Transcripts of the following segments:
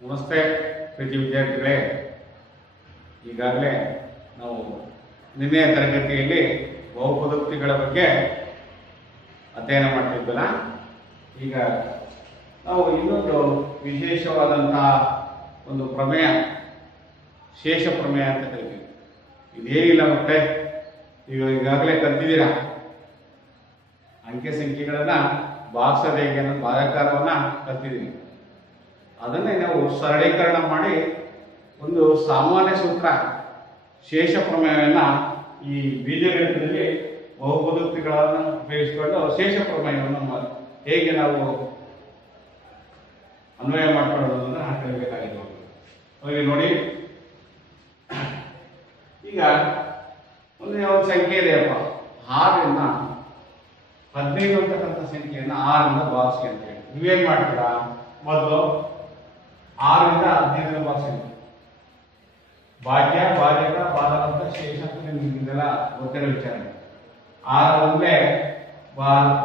ನಮಸ್ತೆ ಪ್ರೀತಿ ವಿದ್ಯಾರ್ಥಿಗಳೇ. ಈಗಾಗಲೇ ನಾವು ನಿನ್ನೆಯ ತರಗತಿಯಲ್ಲಿ ಬಹುಪದೋಕ್ತಿಗಳ ಬಗ್ಗೆ ಅಧ್ಯಯನ ಮಾಡ್ತಿದ್ವಲ್ಲ. ಈಗ ನಾವು ಇನ್ನೊಂದು ವಿಶೇಷವಾದಂತಹ ಒಂದು ಪ್ರಮೇಯ, ಶೇಷ ಪ್ರಮೇಯ ಅಂತ ಕರಿತೀವಿ. ಇದೇನಿಲ್ಲ ಮತ್ತೆ ಈಗಾಗಲೇ ಕಲ್ತಿದ್ದೀರಾ. ಅಂಕೆ ಸಂಖ್ಯೆಗಳನ್ನು ಭಾಗಿಸೋದು ಹೇಗೆ ಅನ್ನೋ ಭಾಗಾಕಾರವನ್ನು ಕಲ್ತಿದ್ದೀವಿ. ಅದನ್ನೇ ನಾವು ಸರಳೀಕರಣ ಮಾಡಿ ಒಂದು ಸಾಮಾನ್ಯ ಸೂತ್ರ ಶೇಷ ಪ್ರಮೇಯವನ್ನು ಈ ಬೀಜಗಣಿತದಲ್ಲಿ ಬಹುಪದೋಕ್ತಿಗಳನ್ನು ಉಪಯೋಗಿಸಿಕೊಂಡು ಶೇಷ ಪ್ರಮೇಯವನ್ನು ಹೇಗೆ ನಾವು ಅನ್ವಯ ಮಾಡಿಕೊಳ್ಳೋದನ್ನು ಕಲಿಬೇಕಾಗಿದೆ. ಹೋಗಿ ನೋಡಿ, ಈಗ ಒಂದು ಸಂಖ್ಯೆ ಇದೆಯಪ್ಪ, 6ರಿಂದ 15 ಅಂತಕ್ಕಂಥ ಸಂಖ್ಯೆಯನ್ನು 6ರಿಂದ ಭಾಗಿಸಿ ಅಂತ ಹೇಳಿ ನೀವೇನು ಮಾಡ್ತೀರಾ? ಮೊದಲು 6ರಿಂದ 15 ಭಾಗಿಸಿ. ಭಾಗ್ಯ, ಭಾಜಕ, ಬಾಧಕ, ಶೇಷ ಅಂತ ನಿಮಗೆಲ್ಲ ಗೊತ್ತಿರೋ ವಿಚಾರ. 6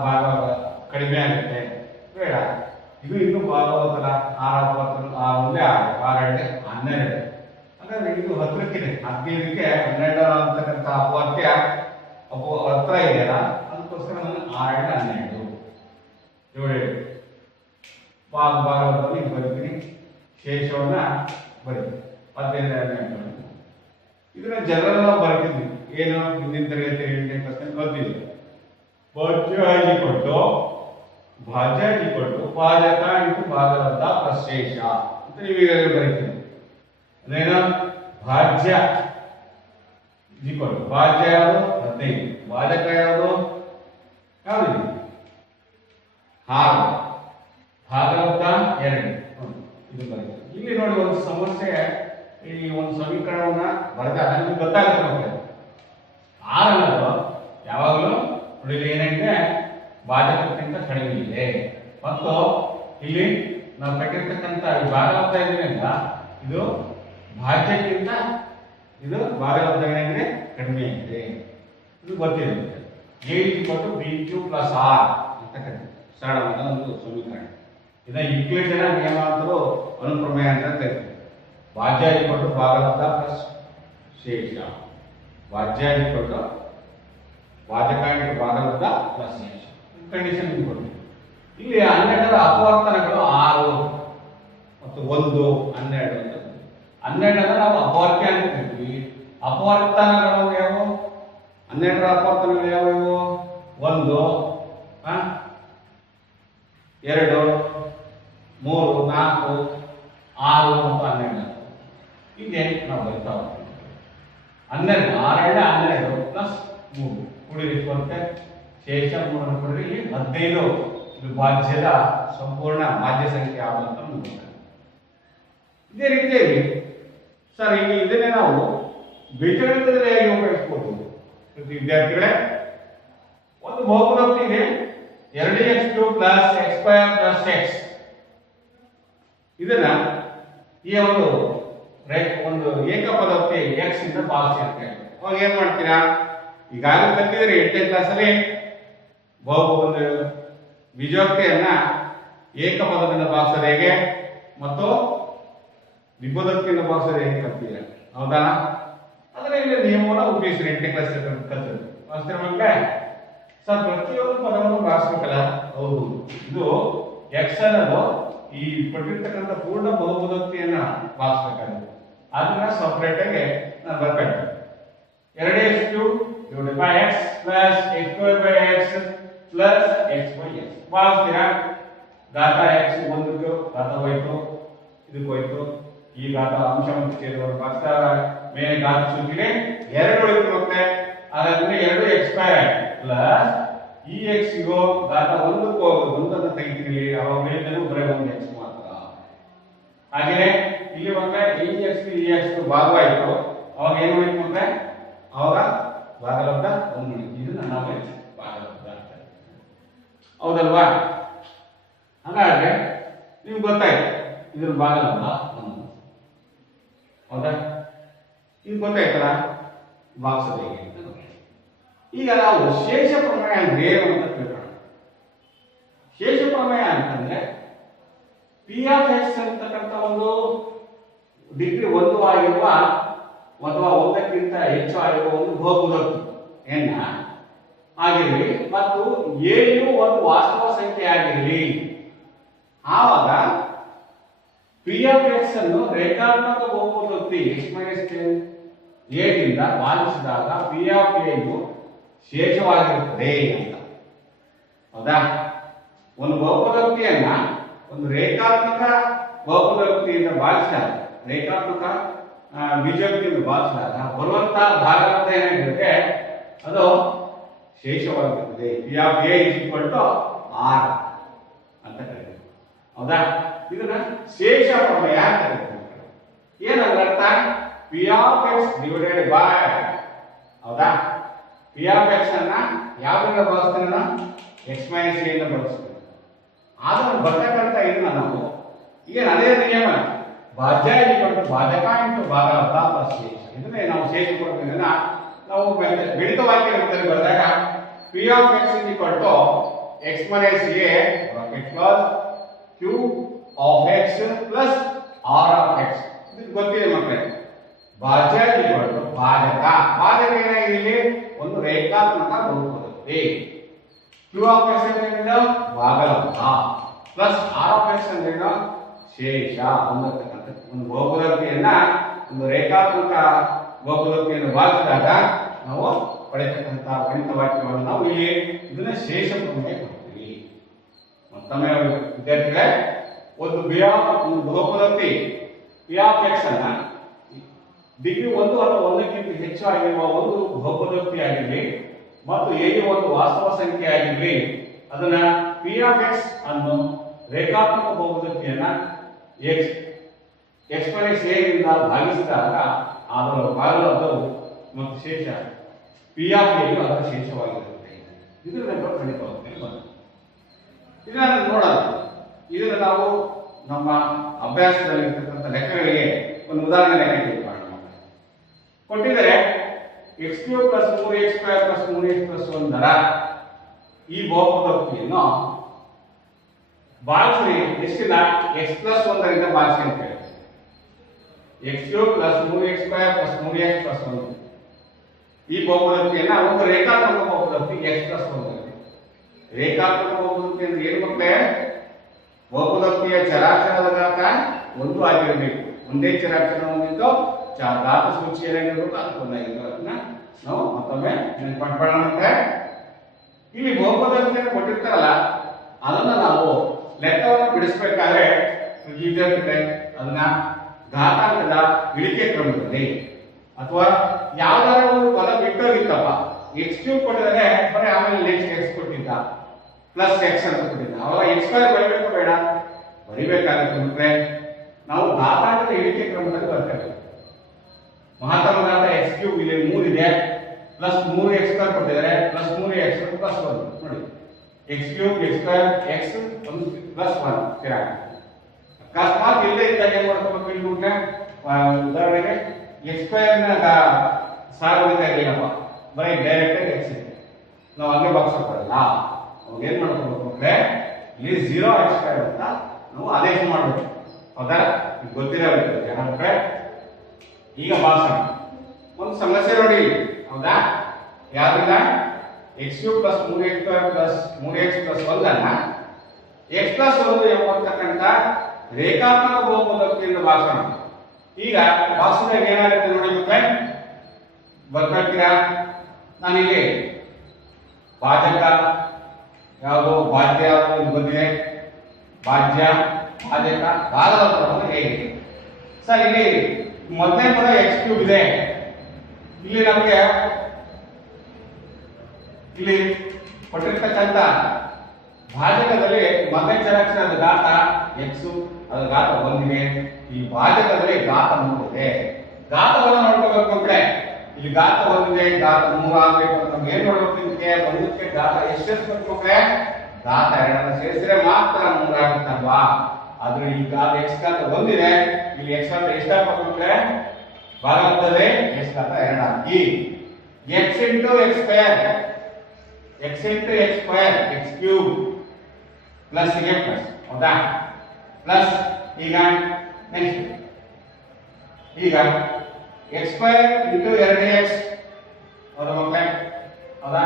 ಭಾಗ ಕಡಿಮೆ ಆಗುತ್ತೆ, ಬೇಡ. ಇದು ಇನ್ನೂ ಭಾಗವತಲ್ಲ. 6 6 12 ಹಾಗಾದ್ರೆ ಇದು 10ಕ್ಕಿದೆ. 15ಕ್ಕೆ 12 ಅಂತಕ್ಕಂಥ ಅಪವಾಕ್ಯ ಹತ್ರ ಇದೆಯಲ್ಲ, ಅದಕ್ಕೋಸ್ಕರ ನಾನು 6 12 7 ಭಾಗವತಲ್ಲಿ ಬರೀತೀನಿ, ಶೇಷವನ್ನ ಬರೀತೀನಿ 15 12. ಇದನ್ನ ಜನರಲ್ಲ ಬರ್ತಿದ್ವಿ. ಏನು ಹಿಂದಿನ ತರಗತಿ 8ನೇ ಕ್ಲಾಸ್ ಬರ್ತಿದ್ವಿ. ಭಾಜ್ಯ ಭಾಜಕ ಇಂಟು ಭಾಗಲಬ್ಧ ಪ್ಲಸ್ ಶೇಷ ಅಂತ ನೀವು ಈಗಾಗಲೇ ಬರೀತೀವಿ. ಅದೇನು ಭಾಜ್ಯ ಭಾಜ್ಯ ಯಾವುದು? 15. ಭಾಜಕ ಯಾವುದು? ಯಾವುದು? 6. ಭಾಗಲಬ್ಧ 2. ಇದು ಬರೀತೀವಿ. ಇಲ್ಲಿ ನೋಡಿ, ಒಂದು ಸಮಸ್ಯೆ, ಈ ಒಂದು ಸಮೀಕರಣವನ್ನ ಬರೆದಾಗ ನಿಮ್ಗೆ ಗೊತ್ತಾಗುತ್ತೆ. ನಮಗೆ 6 ಅನ್ನೋದು ಯಾವಾಗಲೂ ನೋಡಿ ಏನಾಗಿದೆ, ಭಾಜಕಕ್ಕಿಂತ ಕಡಿಮೆ ಇದೆ. ಮತ್ತು ಇಲ್ಲಿ ನಾವು ಕಟ್ಟಿರ್ತಕ್ಕಂಥ ಭಾಗಲಬ್ಧ ಇದರಿಂದ ಇದು ಭಾಜ್ಯಕ್ಕಿಂತ ಇದು ಭಾಗಲಬ್ಧ ಏನಾಗಿದೆ, ಕಡಿಮೆ ಆಗಿದೆ. ಇದು ಗೊತ್ತಿದೆ. a=b³ + r ಅಂತ ಕರೀತೀವಿ. ಸರಳವಾದ ಒಂದು ಸಮೀಕರಣ. ಇದನ್ನ ಈಕ್ವೇಷನ್ ನಿಯಮ ಅಂತಲೂ ಅನುಪ್ರಮೇಯ ಅಂತ ಕರಿತೀವಿ. ಭಾಜ್ಯ ಭಾಗಲಬ್ಧ ಪ್ಲಸ್ ಶೇಷ. ಭಾಜ್ಯ ಭಾಜಕ ಇಂಟು ಭಾಗಲಬ್ಧ ಪ್ಲಸ್ ಶೇಷ. ಕಂಡೀಷನ್ ಕೊಡ್ತೀವಿ. ಇಲ್ಲಿ 12ರ ಅಪವರ್ತನಗಳು 6 ಮತ್ತು 1 12 ಅಂತ. 12 ನಾವು ಅಪವರ್ತ್ಯ ಅಂತ ಕರಿತೀವಿ. ಅಪವರ್ತನಗಳು ಯಾವುವು? 12ರ ಅಪವರ್ತನಗಳು ಯಾವುವು? 1 2 3 4 6 ಮತ್ತು 12. ಹೀಗೆ ನಾವು ಬರೀತಾ ಹೋಗ್ತೀವಿ. 12 6 ಪ್ಲಸ್ 3 ಕೂಡಿರಿ ಬರುತ್ತೆ. ಶೇಷ 3 ಕೂಡಿರಿ 15. ಇದು ಭಾಜ್ಯದ ಸಂಪೂರ್ಣ ಭಾಜ್ಯ ಸಂಖ್ಯೆ ಆಗುವಂತ ನಮ್ಗೆ. ಇದೇ ರೀತಿಯಾಗಿ ಸರ್ ಈಗ ಇದನ್ನೇ ನಾವು ಬೀಜಗಣಿತದಲ್ಲಿ ಹೇಗೆ ಉಪಯೋಗಿಸ್ಬೋದು ವಿದ್ಯಾರ್ಥಿಗಳೇ? ಒಂದು ಬಹುಪದೋಕ್ತಿ ಇದೆ, 2x³ + x² + x. ಇದನ್ನ ಈ ಒಂದು ಏಕಪದೋಕ್ತಿ x ಇಂದ ಭಾಗಿಸಿ ಅಂತ ಹೇಳಿ ಅವಾಗ ಏನ್ ಮಾಡ್ತೀರಾ? ಈಗಾಗಲೇ ಕಲಿತಿದ್ರಿ 8ನೇ ಕ್ಲಾಸಲ್ಲಿ ಒಂದು ಬೀಜೋಕ್ತಿಯನ್ನ ಏಕಪದದಿಂದ ಭಾಗಿಸೋದು ಹೇಗೆ ಮತ್ತು ದ್ವಿಪದೋಕ್ತಿಯಿಂದ ಭಾಗಿಸೋದು ಹೇಗೆ ಕಲ್ತಿದ್ದೀರಾ, ಹೌದಾ? ಅದನ್ನ ಇಲ್ಲಿ ನಿಯಮವನ್ನು ಉಪಯೋಗಿಸ್ರಿ. 8ನೇ ಕ್ಲಾಸ್ ಕಲ್ತಿದ್ರು ಅಷ್ಟೇ ಮಕ್ಕಳೇ. ಸರ್ ಪ್ರತಿಯೊಂದು ಪದವನ್ನು ಭಾಗಿಸ್ಬೇಕಲ್ಲ? ಹೌದು. ಇದು x ಅನ್ನೋದು ಈ ಕೊಟ್ಟಿರ್ತಕ್ಕಂಥ ಪೂರ್ಣ ಬಹುಪದೋಕ್ತಿಯನ್ನ ಭಾಗಿಸ್ಬೇಕಾಗುತ್ತೆ. ಅದನ್ನ ಸಪರೇಟ್ ಆಗಿ ನಾನು ಬರ್ಬೇಕು. 2x³ / x + x² / x + x/x ಭಾಗಿಸ್ತೀರಾ? ಘಾತ x 1ಕ್ಕೆ ಘಾತ ಹೋಯ್ತು, ಇದಕ್ಕೆ ಹೋಯ್ತು. ಈ ಘಾತ ಅಂಶವನ್ನು ಸೇರಿದವರು ಭಾಗಿಸಿದಾಗ ಮೇಲೆ ಘಾತ ಸೂಚಿಗೆ 2 ಉಳಿತು. ಮತ್ತೆ ಅದರಿಂದ 2x² ಪ್ಲಸ್ ಈ x ಗೋ ಘಾತ 1ಕ್ಕೆ ಹೋಗೋದು. 1 ತೆಗಿತೀರಿ, ಅವಾಗ ಮೇಲೆ ಬರೀ 1x ಮಾತ್ರ. ಹಾಗೆಯೇ ಇಲ್ಲಿ ಮತ್ತೆ ಈ x ಭಾಗವಾಯಿತು, ಅವಾಗ ಏನು ಉಳಿತು? ಮತ್ತೆ ಅವಾಗ ಭಾಗಲಬ್ಧ 1 ಉಳಿತು. ಇದನ್ನ ನಾವು ಭಾಗಲಬ್ಧ ಅಂತ, ಹೌದಲ್ವಾ? ಹಾಗಾದ್ರೆ ನಿಮ್ಗೆ ಗೊತ್ತಾಯ್ತು ಇದ್ರ ಭಾಗಲಬ್ಧ 1, ಹೌದಾ? ಇದು ಗೊತ್ತಾಯ್ತಲ್ಲ ಭಾಗಿಸೋದು ಹೇಗೆ ಅಂತ. ಈಗ ನಾವು ಶೇಷ ಪ್ರಮೇಯ ಅಂದ್ರೆ ಏನು ಅಂತ ತಿಳ್ಕೊಳ್ಳೋಣ. ಶೇಷ ಪ್ರಮೇಯ ಅಂತಂದ್ರೆ ಪಿ ಆಫ್ ಎಕ್ಸ್ ಅಂತಕ್ಕಂಥ ಒಂದು ಡಿಗ್ರಿ 1 ಆಗಿರುವ ಅಥವಾ 1ಕ್ಕಿಂತ ಹೆಚ್ಚು ಆಗಿರುವ ಒಂದು ಬಹುಪದೋಕ್ತಿಯನ್ನ ಆಗಿರಲಿ ಮತ್ತು ಎಯು ಒಂದು ವಾಸ್ತವ ಸಂಖ್ಯೆ ಆಗಿರಲಿ, ಆವಾಗ ಪಿ ಆಫ್ ಎಕ್ಸ್ ಅನ್ನು ರೇಖಾತ್ಮಕ ಬಹುಪದೋಕ್ತಿ ಎಕ್ಸ್ ಮೈನಸ್ ಎ ದಿಂದ ಭಾಗಿಸಿದಾಗ ಪಿ ಆಫ್ ಎಯು ಶೇಷವಾಗಿರುತ್ತದೆ ಅಂತ. ಹೌದಾ? ಒಂದು ಬಹುಪದೋಕ್ತಿಯನ್ನ ಒಂದು ರೇಖಾತ್ಮಕ ಬಹುಪದೋಕ್ತಿಯಿಂದ ಭಾಗಿಸಿದಾಗ, ರೇಖಾತ್ಮಕ ಬೀಜೋಕ್ತಿಯಿಂದ ಭಾಗಿಸಿದಾಗ ಬರುವಂತಹ ಭಾಗಾಂಶ ಏನಾಗಿರುತ್ತೆ ಅದು ಶೇಷವಾಗಿರುತ್ತದೆ. P of A is equal to R ಅಂತ ಕರೀತೀವಿ. ಹೌದಾ? ಇದನ್ನ ಶೇಷ ಪ್ರಮೇಯ ಅಂತ ಕರೀತೀವಿ. ಏನಂದ್ರೆ ಅರ್ಥ? P of X divided by, ಹೌದಾ, ಪಿ ಆಫ್ ಎಕ್ಸ್ ಅನ್ನ ಯಾವ್ದರಿಂದ ಬಳಸ್ತೀನಿ ನಾನು? ಎಕ್ಸ್ ಮೈನಸ್ ಎ ಇಂದ ಬಳಸ್ತೀನಿ. ಆದ್ರೆ ಬರ್ತಕ್ಕಂಥ ಇದನ್ನ ನಾವು ಏನು ಅದೇ ನಿಯಮ ಭಾಜ್ಯ ಭಾಜಕ ಇಂಟು ಭಾಗಾರ್ಥ ಪ್ಲಸ್ ಶೇಷ, ಇದನ್ನೇ ನಾವು ಶೇಷ ಕೊಡ್ತೀವಿ. ನಾವು ಗಣಿತ ವಾಕ್ಯ ರೂಪದಲ್ಲಿ ಬರೆದಾಗ p of x is equal to x minus a bracket plus q of x plus r of x. ಇದು ಗೊತ್ತಿದೆ ಮಕ್ಕಳೇ. ಭಾಜ್ಯ ಈಕ್ವಲ್ ಟು ಭಾಜಕ, ಭಾಜಕ ಏನಾಗಿದೆ ಇಲ್ಲಿ? ಒಂದು ರೇಖಾತ್ಮಕ ಬಹುಪದೋಕ್ತಿ. ಕ್ಯೂ ಆಫ್ ಎಕ್ಸ್ ಅಂದ್ರೆ ಭಾಗಾರ್ಥ ಪ್ಲಸ್ ಆರ್ ಆಫ್ ಎಕ್ಸ್ ಅಂದ್ರೆ ಶೇಷ ಅನ್ನತಕ್ಕಂಥ ಒಂದು ಬಹುಪದೋಕ್ತಿಯನ್ನ ಒಂದು ರೇಖಾತ್ಮಕ ಬಹುಪದೋಕ್ತಿಯನ್ನು ಭಾಗಿಸಿದಾಗ ನಾವು ಪಡೆಯತಕ್ಕಂಥ ಗಣಿತ ವಾಕ್ಯವನ್ನು ನಾವು ಇಲ್ಲಿ ಇದನ್ನ ಶೇಷ ಪ್ರಮೇಯ ಕೊಡ್ತೀವಿ. ಮತ್ತೊಮ್ಮೆ ವಿದ್ಯಾರ್ಥಿಗಳೇ, ಒಂದು ಬಹುಪದೋಕ್ತಿ ಪಿ ಆಫ್ ಎಕ್ಸ್ ಅನ್ನ ಡಿಗ್ರಿ 1 ಅಥವಾ 1ಕ್ಕಿಂತ ಹೆಚ್ಚು ಆಗಿರುವ ಒಂದು ಬಹುಪದೋಕ್ತಿ ಆಗಿರಲಿ ಮತ್ತು ಎ ಒಂದು ವಾಸ್ತವ ಸಂಖ್ಯೆ ಆಗಿರಲಿ, ಅದನ್ನ ಪಿ ಆಫ್ ಎಕ್ಸ್ ಅನ್ನು ರೇಖಾತ್ಮಕ ಬಹುಪದೋಕ್ತಿಯನ್ನ ಎಕ್ಸ್ ಮೈನಸ್ ಎ ಯಿಂದ ಭಾಗಿಸಿದಾಗ ಅದರ ಭಾಗಲಬ್ಧವು ಮತ್ತು ಶೇಷ ಪಿ ಆಫ್ ಎ ಅದರ ಶೇಷವಾಗಿರುತ್ತದೆ. ಇದನ್ನ ಖಂಡಿತವಾಗಿ ಇದನ್ನ ನೋಡೋಣ. ಇದನ್ನ ನಾವು ನಮ್ಮ ಅಭ್ಯಾಸದಲ್ಲಿ ಇರ್ತಕ್ಕಂಥ ಲೆಕ್ಕಗಳಿಗೆ ಒಂದು ಉದಾಹರಣೆ ಲೆಕ್ಕ ಕೊಟ್ಟಿದ್ದಾರೆ. X cube plus 3x square plus 3x plus 1 ಈ ಬಹುಪದೋಕ್ತಿಯನ್ನು ಭಾಗಿಸಿ ಎಷ್ಟಿನ ಎಕ್ಸ್ ಪ್ಲಸ್ 1 ರಿಂದ ಭಾಗಿಸಿ ಅಂತ ಹೇಳಿ. X cube plus 3x square plus 3x plus 1 ಈ ಬಹುಪದೋಕ್ತಿಯನ್ನ ಒಂದು ರೇಖಾತ್ಮಕ ಬಹುಪದೋಕ್ತಿ ಎಕ್ಸ್ ಪ್ಲಸ್ 1. ರೇಖಾತ್ಮಕ ಬಹುಪದೋಕ್ತಿ ಅಂದ್ರೆ ಏನು ಮಕ್ಕಳೇ? ಬಹುಪದೋಕ್ತಿಯ ಚರಾಕ್ಷರದ ಘಾತ 1 ಆಗಿರಬೇಕು. ಒಂದೇ ಚರಾಕ್ಷರ ಹೊಂದಿದ್ದು ಘಾತ ಸೂಚಿ ಏನಾಗಿರ್ಬೇಕು ಅದಕ್ಕೆ ಒಂದಾಗಿರ್ಬೇಕು. ಅದನ್ನ ನಾವು ಮತ್ತೊಮ್ಮೆ ನೆನಪಿಟ್ಕೊಳ್ಳೋಣ. ಇಲ್ಲಿ ಬಹುಪದೋಕ್ತಿಯನ್ನು ಕೊಟ್ಟಿರ್ತಾರಲ್ಲ ಅದನ್ನ ನಾವು ಲೆಕ್ಕವನ್ನು ಬಿಡಿಸಬೇಕಾದ್ರೆ ಅದನ್ನ ಘಾತಾಂಕದ ಇಳಿಕೆ ಕ್ರಮದಲ್ಲಿ ಅಥವಾ ಯಾವ್ದಾರ ಒಂದು ಪದ ಬಿಟ್ಟೋಗಿತ್ತಪ್ಪ, ಎಕ್ಸ್ ಕ್ಯೂಬ್ ಕೊಟ್ಟಿದ್ದಾರೆ ಬರೀ ಆಮೇಲೆ ನೆಕ್ಸ್ಟ್ ಎಕ್ಸ್ ಕೊಟ್ಟಿದ್ದ ಪ್ಲಸ್ ಎಕ್ಸ್ ಅಂತ ಕೊಟ್ಟಿದ್ದ, ಅವಾಗ ಎಕ್ಸ್ ಸ್ಕ್ವೇರ್ ಬರೀಬೇಕು ಬೇಡ? ಬರಿಬೇಕಾಗುತ್ತೆ ಮಕ್ಕಳೇ. ನಾವು ಘಾತಾಂಕದ ಇಳಿಕೆ ಕ್ರಮದಲ್ಲಿ ಬರ್ತೇವೆ. ಮಹತ್ತಮ ಘಾತ ಎಕ್ಸ್ ಕ್ಯೂಬ್ ಇಲ್ಲಿ 3 ಇದೆ, ಪ್ಲಸ್ 3x ಸ್ಕ್ವೇರ್ ಕೊಟ್ಟಿದ್ದಾರೆ, ಪ್ಲಸ್ 3x ಪ್ಲಸ್ 1 ನೋಡಿ, X cube X square X plus 1 ಸ್ಥಿರ. ಅಕಸ್ಮಾತ್ ಇಲ್ಲದೆ ಇದ್ದಾಗ ಏನ್ ಮಾಡ್ಕೋಬೇಕು ಇಲ್ಲಿ ನೋಡ್ರೆ, ಉದಾಹರಣೆಗೆ ಎಕ್ಸ್ ಸ್ಕ್ವೇರ್ ನ ಸಾರ್ವಜನಿಕಪ್ಪ ಬರೀ ಡೈರೆಕ್ಟ್ ಆಗಿ ಎಕ್ಸ್ ಇದೆ, ನಾವು ಹಂಗೆ ಬಾಕ್ಸ್ ಹಾಕೋಲ್ಲ. ಅವಾಗ ಏನ್ ಮಾಡ್ಕೋಬೇಕು ಅಂದ್ರೆ ಇಲ್ಲಿ 0x ಸ್ಕ್ವೇರ್ ಅಂತ ನಾವು ಆದೇಶ ಮಾಡಬೇಕು. ಹೌದಾ? ಈಗ ಗೊತ್ತಿರಬೇಕು ಜನಕ್ಕೆ. ಈಗ ಭಾಷಣ ಒಂದು ಸಮಸ್ಯೆ ನೋಡಿ. ಹೌದಾ? ಯಾವ್ದ್ರಿಂದ X cube plus 3x square plus 3x plus 1 ಅನ್ನ ಎಕ್ಸ್ ಪ್ಲಸ್ 1 ಎಂಬತಕ್ಕಂಥ ರೇಖಾತ್ಮಕ ಬಹುಪದೋಕ್ತಿಯಿಂದ ಭಾಷಣ. ಈಗ ಭಾಷಣದಾಗ ಏನಾಗುತ್ತೆ ನೋಡಿ ಮಕ್ಕಳೇ, ಬರ್ಕೊಳ್ತೀರಾ? ನಾನಿಲ್ಲಿ ಭಾಜಕ ಯಾವುದು ಭಾಜ್ಯ ಯಾವುದು ಬಂದಿದೆ, ಭಾಜ್ಯ ಭಾಜಕ ಭಾಗಲಬ್ಧವನ್ನು ಹೇಗಿದೆ ಸರ್? ಇಲ್ಲಿ ಮೊದಲನೇ ಪದ ಎಕ್ಸ್ ಕ್ಯೂಬ್ ಇದೆ. ಇಲ್ಲಿ ನಮಗೆ ಇಲ್ಲಿ ಕೊಟ್ಟಿರ್ತಕ್ಕಂಥ ಭಾಜಕದಲ್ಲಿ ಮೊದಲನೇ ಚರಾಕ್ಷರದ ಘಾತ ಎಕ್ಸ್, ಅದರ ಘಾತ 1 ಇದೆ. ಈ ಭಾಜಕದಲ್ಲಿ ಘಾತ 3 ಇದೆ. ಘಾತವನ್ನು ನೋಡ್ಕೋಬೇಕು ಮಕ್ಕಳೇ. ಇಲ್ಲಿ ಘಾತ 1 ಇದೆ, ಘಾತ 3 ಆಗಬೇಕು ಅಂತ ನಮ್ಗೆ ಏನ್ ನೋಡ್ಬೇಕು? ಇದಕ್ಕೆ ಒಂದಕ್ಕೆ ಘಾತ ಎಷ್ಟು ಮಕ್ಕಳೇ? ಘಾತ 2 ಸೇರಿಸಿದ್ರೆ ಮಾತ್ರ 3 ಆಗುತ್ತಲ್ವಾ? ಆದ್ರೆ ಈ ಘಾತ ಎಕ್ಸ್ ಘಾತ 1 ಇದೆ, ಇಲ್ಲಿ ಎಕ್ಸ್ ಘಾತ ಎಷ್ಟಾಗಬೇಕು ಮಕ್ಕಳೇ? ಭಾಗಲಬ್ಧದಲ್ಲಿ ಎಕ್ಸ್ ಘಾತ 2 ಆಗಿ X into X square, X into X square x cube plus ಗೆ ಪ್ಲಸ್. ಹೌದಾ? ಪ್ಲಸ್ ಈಗ ನೆಕ್ಸ್ಟ್ ಈಗ x ಸ್ಕ್ವೇರ್ ಇಂಟು 2x ಹೌದಾ ಮಕ್ಕಳೇ ಹೌದಾ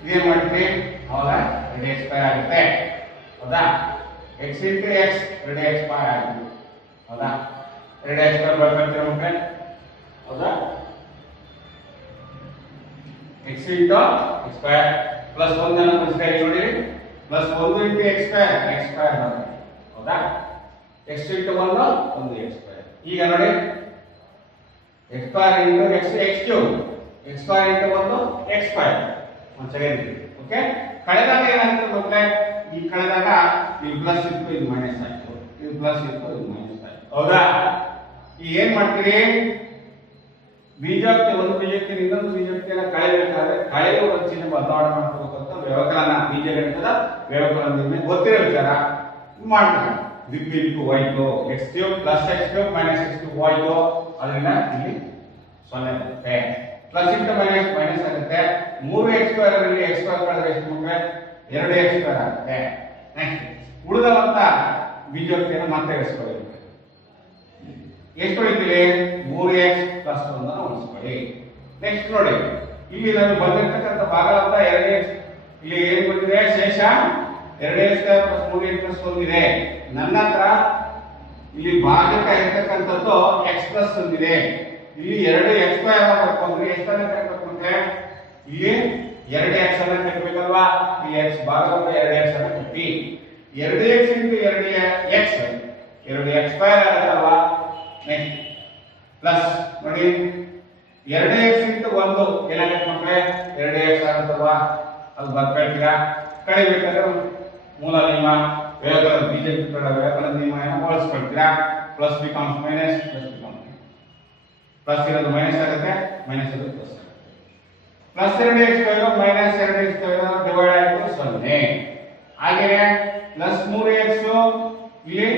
ಇದೇನ್ ಮಾಡ್ತೀವಿ ಹೌದಾ 2x ಸ್ಕ್ವೇರ್ ಆಗುತ್ತೆ ಹೌದಾ x into x 2x square ಆಗುತ್ತೆ ಹೌದಾ 2x ಸ್ಕ್ವೇರ್ ಬರ್ಕೊಳ್ತೀರಾ ಮಕ್ಕಳೇ ಹೌದಾ x into x square plus 1 ಅನ್ನು ಗುಣಿಸ್ತಾ ನೋಡಿ ಪ್ಲಸ್ 1 ಇಂಟು x ಸ್ಕ್ವೇರ್ ಬರುತ್ತೆ ಹೌದಾ x ಇಂಟು 1 1x ಸ್ಕ್ವೇರ್ ಈಗ ನೋಡಿ x square into x x cube x square into 1 x square ಒಂದು ಸೆಕೆಂಡ್ ಓಕೆ ಕಳೆದಾಗ ಏನಾಗ್ತದೆ ಮಕ್ಕಳೇ ಈ ಕಳೆದಾಗ ಈ ಪ್ಲಸ್ ಇತ್ತು ಇದು ಮೈನಸ್ ಆಯ್ತು ಇದು ಪ್ಲಸ್ ಇತ್ತು ಇದು ಮೈನಸ್ ಆಯ್ತು ಹೌದಾ ಈಗ ಏನ್ ಮಾಡ್ತೀರಿ ಬೀಜಾಕ್ಷರ ಒಂದು ಬೀಜಕ್ಕೆ ಇನ್ನೊಂದು ಬೀಜಕ್ಕೆ ಕಳೆಯಬೇಕಾದ್ರೆ ಕಳೆಯುವ ಚಿಹ್ನೆ ಬದಲಾವಣೆ ಮಾಡ್ಕೋಬೇಕಂತ ವ್ಯವಕಲನ ಬೀಜಗಣಿತದ ವ್ಯವಕಲನ ಗೊತ್ತಿರೋ ವಿಚಾರ ಮಾಡ್ತಾರೆ ದಿಕ್ಕು ಇಂಟು ಹೋಯ್ತು x cube plus x cube minus x cube ಹೋಯ್ತು ಅದರಿಂದ ಇಲ್ಲಿ 0 ಬರುತ್ತೆ ಪ್ಲಸ್ ಇಂಟು ಮೈನಸ್ ಮೈನಸ್ ಆಗುತ್ತೆ 3x ಸ್ಕ್ವೇರ್ ಅಲ್ಲಿ x ಸ್ಕ್ವೇರ್ ಕಳೆದ್ರೆ ಎಷ್ಟು ಮಕ್ಕಳೇ 2x ಸ್ಕ್ವೇರ್ ಆಗುತ್ತೆ ನೆಕ್ಸ್ಟ್ ಉಳಿದಂತ ಬೀಜೋಕ್ತಿಯನ್ನು ಮತ್ತೆ ಎಣಿಸ್ಕೊಳ್ಳಿ ಎಷ್ಟು ಹೊಡಿತೀವಿ 3x ಪ್ಲಸ್ 1 ಅನ್ನು ಉಳಿಸ್ಕೊಳ್ಳಿ ನೆಕ್ಸ್ಟ್ ನೋಡಿ ಇಲ್ಲಿ ನಾನು ಬಂದಿರತಕ್ಕಂತ ಭಾಗಲಬ್ಧ 2x ಇಲ್ಲಿ ಏನು ಬಂದಿದೆ ಶೇಷ 2x square plus 3x plus 1 ಇದೆ ನನ್ನ ಹತ್ರ ಇಲ್ಲಿ ಭಾಗಕ ಇರತಕ್ಕಂಥದ್ದು x ಪ್ಲಸ್ 1 ಇದೆ ಇಲ್ಲಿ 2x ಸ್ಕ್ವೇರ್ ಹಾಕೊಂಡ್ರೆ ಎಷ್ಟನ್ನ ಕಟ್ಟಬೇಕಂದ್ರೆ ಇಲ್ಲಿ 2x ಅನ್ನು ಕಟ್ಟಬೇಕಲ್ವಾ ಇಲ್ಲಿ x ಭಾಗಲಬ್ಧ 2x ಅನ್ನು ಕಟ್ಟಿ 2x into 2x 2x square ಆಗುತ್ತಲ್ವಾ ನೆಕ್ಸ್ಟ್ ಪ್ಲಸ್ ನೋಡಿ 2x ಇಂಟು 1 ಏನಾಗುತ್ತೆ ಮಕ್ಕಳೇ 2x ಆಗುತ್ತಲ್ವಾ ಅದು ಬರ್ಕೊಳ್ತೀರಾ ಕಳಿಬೇಕಾದ್ರೆ ಮೂಲ ನಿಯಮ ವ್ಯವಕಲನ ಬೀಜಗಣಿತದ ವ್ಯವಕಲನ ನಿಯಮವನ್ನು ಬಳಸ್ಕೊಳ್ತೀರಾ ಪ್ಲಸ್ ಬಿಕಮ್ಸ್ ಮೈನಸ್ ಪ್ಲಸ್ ಇರೋದು ಮೈನಸ್ ಆಗುತ್ತೆ ಮೈನಸ್ ಇರೋದು ಪ್ಲಸ್ ಆಗುತ್ತೆ plus 2x square minus 2x square divide ಆಯಿತು 0 ಹಾಗೆಯೇ ಪ್ಲಸ್ 3x ಇಲ್ಲಿ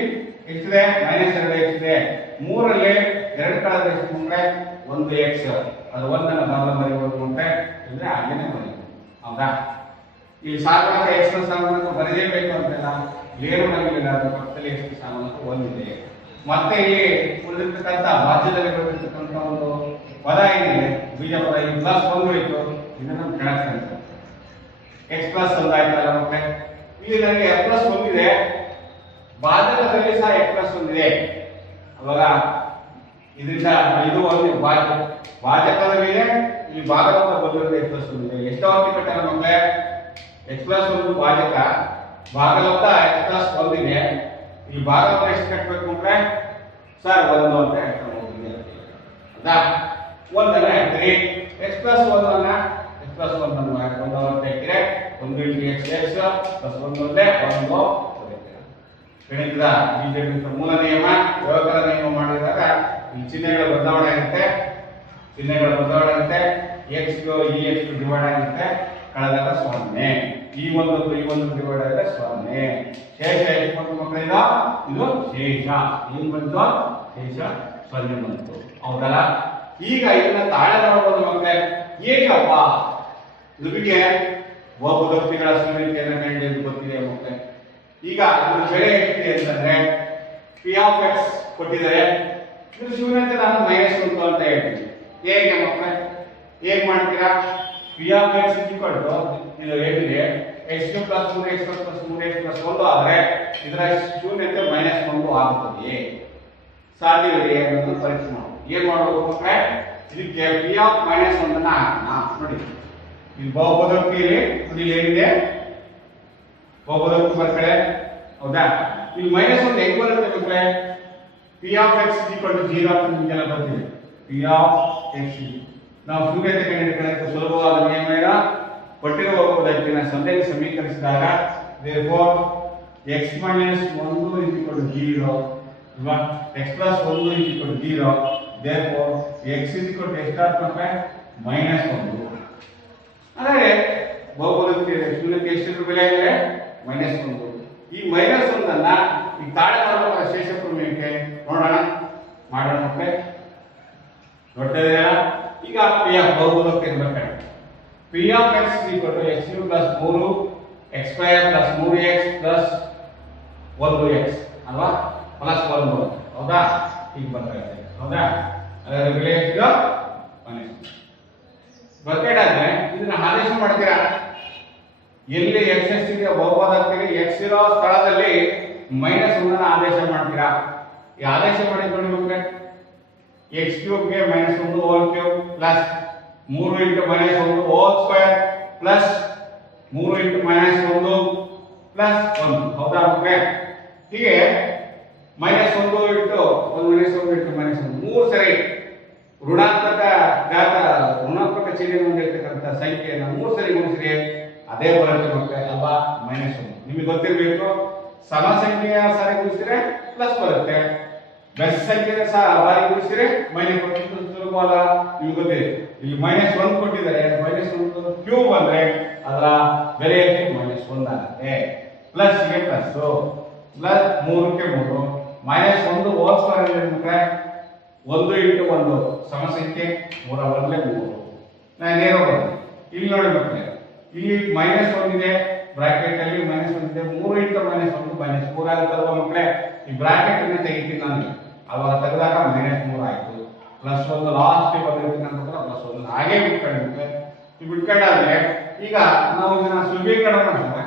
ಎಷ್ಟಿದೆ ಮೈನಸ್ 2x ಇದೆ 3 ರಲ್ಲಿ 2 ಕಳೆದ್ರೆ ಎಷ್ಟು ಮುಂದೆ 1x ಅದು 1 ಅನ್ನು ಬದಲು ಬರೆಯಬಹುದು ಮುಂದೆ ಅಂದ್ರೆ ಹಾಗೇನೆ ಬರೆಯಬಹುದು ಹೌದಾ ಈ ಸಾಧಾರಣ x ನ ಸಾಮಾನ್ಯಕ್ಕೆ ಬರೆಯಬೇಕು ಅಂತೆಲ್ಲ ಏನು ಬರಲಿಲ್ಲ ಅದರ ಪಕ್ಕದಲ್ಲಿ x ನ ಸಾಮಾನ್ಯಕ್ಕೆ 1 ಇದೆ ಮತ್ತೆ ಇಲ್ಲಿ ಉಳಿದಿರತಕ್ಕಂತ ಭಾಜ್ಯದಲ್ಲಿ ಬರತಕ್ಕಂತ ಒಂದು ಪದ ಏನಿದೆ ಬೀಜ ಪದ ಈ ಪ್ಲಸ್ 1 ಇತ್ತು ಇದನ್ನು ಕೆಳಗೆ x ಪ್ಲಸ್ 1 ಆಯ್ತಲ್ಲ ಮಕ್ಕಳೇ ಇಲ್ಲಿ ನನಗೆ x ಪ್ಲಸ್ 1 ಇದೆ ಭಾಜಕದಲ್ಲಿ ಸಹ x ಪ್ಲಸ್ 1 ಇದೆ ಅವಾಗ ಇದರಿಂದ ಇದು ಒಂದು ಭಾಜಕದಲ್ಲಿ ಇದೆ ಇಲ್ಲಿ ಭಾಗಲಬ್ಧ ಬದಲಿದೆ x ಪ್ಲಸ್ 1 ಇದೆ ಎಷ್ಟು ಅವಧಿ ಕಟ್ಟಲ್ಲ ಮಕ್ಕಳೇ x ಪ್ಲಸ್ 1 ಭಾಜಕ ಭಾಗಲಬ್ಧ x ಪ್ಲಸ್ 1 ಇದೆ ಇಲ್ಲಿ ಭಾಗಲಬ್ಧ ಎಷ್ಟು ಕಟ್ಟಬೇಕು ಅಂದ್ರೆ ಸರ್ 1 ಅಂತ ಹೇಳ್ತಾರೆ ಹೌದಾ 1 ಅನ್ನ ಹಾಕ್ತೀರಿ x ಪ್ಲಸ್ 1 ಅನ್ನ x ಪ್ಲಸ್ 1 ಅನ್ನು 1 ಅಂತ ಹಾಕಿದ್ರೆ 1 ಇಂಟು x ಪ್ಲಸ್ 1 ಒಂದೇ 1 ಗಣಿತದ ಬೀಜಗಣಿತ ಮೂಲ ನಿಯಮ ವ್ಯವಕಲನ ನಿಯಮ ಮಾಡಿದಾಗ ಈ ಚಿಹ್ನೆಗಳ ಬದಲಾವಣೆ ಆಗುತ್ತೆ x ಈ x ಡಿವೈಡ್ ಆಗುತ್ತೆ ಕಳೆದಾಗ 0 ಈ ಒಂದು ಡಿವೈಡ್ ಆದ್ರೆ 0 ಶೇಷ ಎಷ್ಟು ಬಂತು ಮಕ್ಕಳಿಂದ ಇದು ಶೇಷ ಏನು ಬಂತು ಶೇಷ 0 ಬಂತು ಹೌದಲ್ಲ ಈಗ ಇದನ್ನ ತಾಳೆ ಮಾಡಬಹುದು ಮಕ್ಕಳೇ ಏಕಪ್ಪ ಇದಕ್ಕೆ ಬಹುಪದೋಕ್ತಿಗಳ ಸುನ್ನಿತೆಯನ್ನು ಕಂಡುಹಿಡಿದು ಗೊತ್ತಿದೆ ಮಕ್ಕಳೇ ಈಗ ಇದ್ರ ಬೆಲೆ ಎಷ್ಟಿದೆ ಅಂತಂದ್ರೆ p ಆಫ್ x ಕೊಟ್ಟಿದ್ದಾರೆ ಇದ್ರ ಶೂನ್ಯತೆ ನಾನು -1 ಅಂತ ಹೇಳ್ತೀನಿ ಹೇಗೆ ಮಕ್ಕಳೇ ಹೇಗೆ ಮಾಡ್ತೀರಾ p ಆಫ್ x ಇದು ಏನಿದೆ x plus 3x plus 3x plus 1 ಆದರೆ ಇದರ ಶೂನ್ಯತೆ -1 ಆಗುತ್ತದೆ ಸಾಧ್ಯವಿದೆ ಅನ್ನೋದನ್ನು ಪರೀಕ್ಷೆ ಮಾಡೋಣ ಏನು ಮಾಡಬೇಕು ಮಕ್ಕಳೇ ಇದಕ್ಕೆ p ಆಫ್ -1 ಅನ್ನು ಹಾಕೋಣ ನೋಡಿ ಇಲ್ಲಿ ಬಹುಪದೋಕ್ತಿಯಲ್ಲಿ ಇಲ್ಲಿ ಏನಿದೆ ಬಹುಪದೋಕ್ತಿ ಬರ್ಕಡೆ ಹೌದಾ ಇಲ್ಲಿ -1 ಹೇಗೆ ಬರುತ್ತೆ ಮಕ್ಕಳೇ p ಆಫ್ x 0 ಅಂತ ನಿಮಗೆಲ್ಲ ಗೊತ್ತಿದೆ p ಆಫ್ x ನಾವು ಶೂನ್ಯತೆ ಕಂಡುಹಿಡಿಯಲಿಕ್ಕೆ ಸುಲಭವಾದ ನಿಯಮ ಏನು ಕೊಟ್ಟಿರುವ ಬಹುಪದೋಕ್ತಿನ ಸೊನ್ನೆಗೆ ಸಮೀಕರಿಸಿದಾಗ therefore x - 1 0 ಅಲ್ವಾ x + 1 0 therefore x ಎಷ್ಟಾಗ್ತದೆ -1 ಅಂದರೆ ಬಹುಪದೋಕ್ತಿ ಶೂನ್ಯಕ್ಕೆ ಎಷ್ಟು ಬೆಲೆ ಇದೆ -1 ಈ -1 ಅನ್ನ ಈ ತಾಳೆ ಮಾಡುವ ಶೇಷ ಪ್ರಮೇಯಕ್ಕೆ ನೋಡೋಣ ಮಾಡೋಣ ಮಕ್ಕಳೇ ನೋಡ್ತಿದ್ದೀರಾ ಈಗ p ಆಫ್ ಬಹುಪದೋಕ್ತಿ ಇರಬೇಕು p of x x3 + 3 x² + 3x + 1x ಅಲ್ವಾ ಪ್ಲಸ್ 1 ಬರುತ್ತೆ ಹೌದಾ ಈಗ ಬರ್ತಾ ಇದೆ ಹೌದಾ ಅದರ ಬೆಲೆ ಎಷ್ಟು ಗೊತ್ತಾದ್ರೆ ಇದನ್ನ ಆದೇಶ ಮಾಡ್ತೀರಾ ಎಲ್ಲಿ ಎಕ್ಸ್ ಎಷ್ಟಿದೆ ಬಹುಪದಕ್ಕೆ ಎಕ್ಸ್ ಇರೋ ಸ್ಥಳದಲ್ಲಿ -1 ಆದೇಶ ಮಾಡ್ತೀರಾ ಈ ಆದೇಶ ಮಾಡಿದ್ ನೋಡಿ ಮಕ್ಕಳೇ ಎಕ್ಸ್ ಕ್ಯೂಬ್ ಗೆ -1 whole cube plus 3 × -1 whole square plus 3 × -1 plus 1 ಹೌದಾ ಮಕ್ಕಳೇ ಹೀಗೆ -1 × 3 ಸರಿ ಋಣಾತ್ಮಕ ಋಣಾತ್ಮಕ ಚಿಹ್ನೆ ಹೊಂದಿರತಕ್ಕಂಥ ಸಂಖ್ಯೆಯನ್ನು 3 ಸರಿ ಗುಣಿಸಿದ್ರೆ ಅದೇ ಬರುತ್ತೆ ಮಕ್ಕಳೇ ಅಲ್ವಾ -1 ನಿಮಗೆ ಗೊತ್ತಿರಬೇಕು ಸಮ ಸಂಖ್ಯೆಯ ಸಾರಿ ಗುಣಿಸಿದ್ರೆ ಪ್ಲಸ್ ಬರುತ್ತೆ ಬೆಸ ಸಂಖ್ಯೆಯ ಬಾರಿ ಗುಣಿಸಿದ್ರೆ ಮೈನಸ್ ಬರುತ್ತೆ ಸುಲಭವಾದ ನಿಮಗೆ ಗೊತ್ತಿದೆ ಇಲ್ಲಿ -1 ಕೊಟ್ಟಿದ್ದಾರೆ -1 ಕ್ಯೂಬ್ ಅಂದ್ರೆ ಅದರ ಬೆಲೆ -1 ಆಗುತ್ತೆ ಪ್ಲಸ್ ಗೆ ಪ್ಲಸ್ ಪ್ಲಸ್ 3 ಕ್ಕೆ 3 -1 ಹೋಲ್ ಸ್ಕ್ವೇರ್ ಅಂದ್ರೆ 1 × 1 ಸಮ ಸಂಖ್ಯೆ 3 1 3 ನಾನು ನೇರ ಬರುತ್ತೆ ಇಲ್ಲಿ ನೋಡಿ ಮಕ್ಕಳೇ ಇಲ್ಲಿ -1 ಇದೆ ಬ್ರಾಕೆಟ್ ಅಲ್ಲಿ -1 ಇದೆ 3 × -1 -3 ಆಗುತ್ತಲ್ವಾ ಮಕ್ಕಳೇ ಈ ಬ್ರಾಕೆಟ್ ಅನ್ನು ತೆಗಿತೀನಿ ನಾನು ಅವಾಗ ತೆಗೆದಾಗ -3 ಆಯ್ತು ಪ್ಲಸ್ 1 ಲಾಸ್ಟ್ ಬಂದಿರತಕ್ಕಂಥ ಪ್ಲಸ್ 1 ಹಾಗೆ ಬಿಟ್ಕೊಂಡ್ರೆ ಈ ಬಿಟ್ಕೊಂಡಾದ್ರೆ ಈಗ ನಾವು ಇದನ್ನ ಸುಲಭೀಕರಣ ಮಾಡೋಣ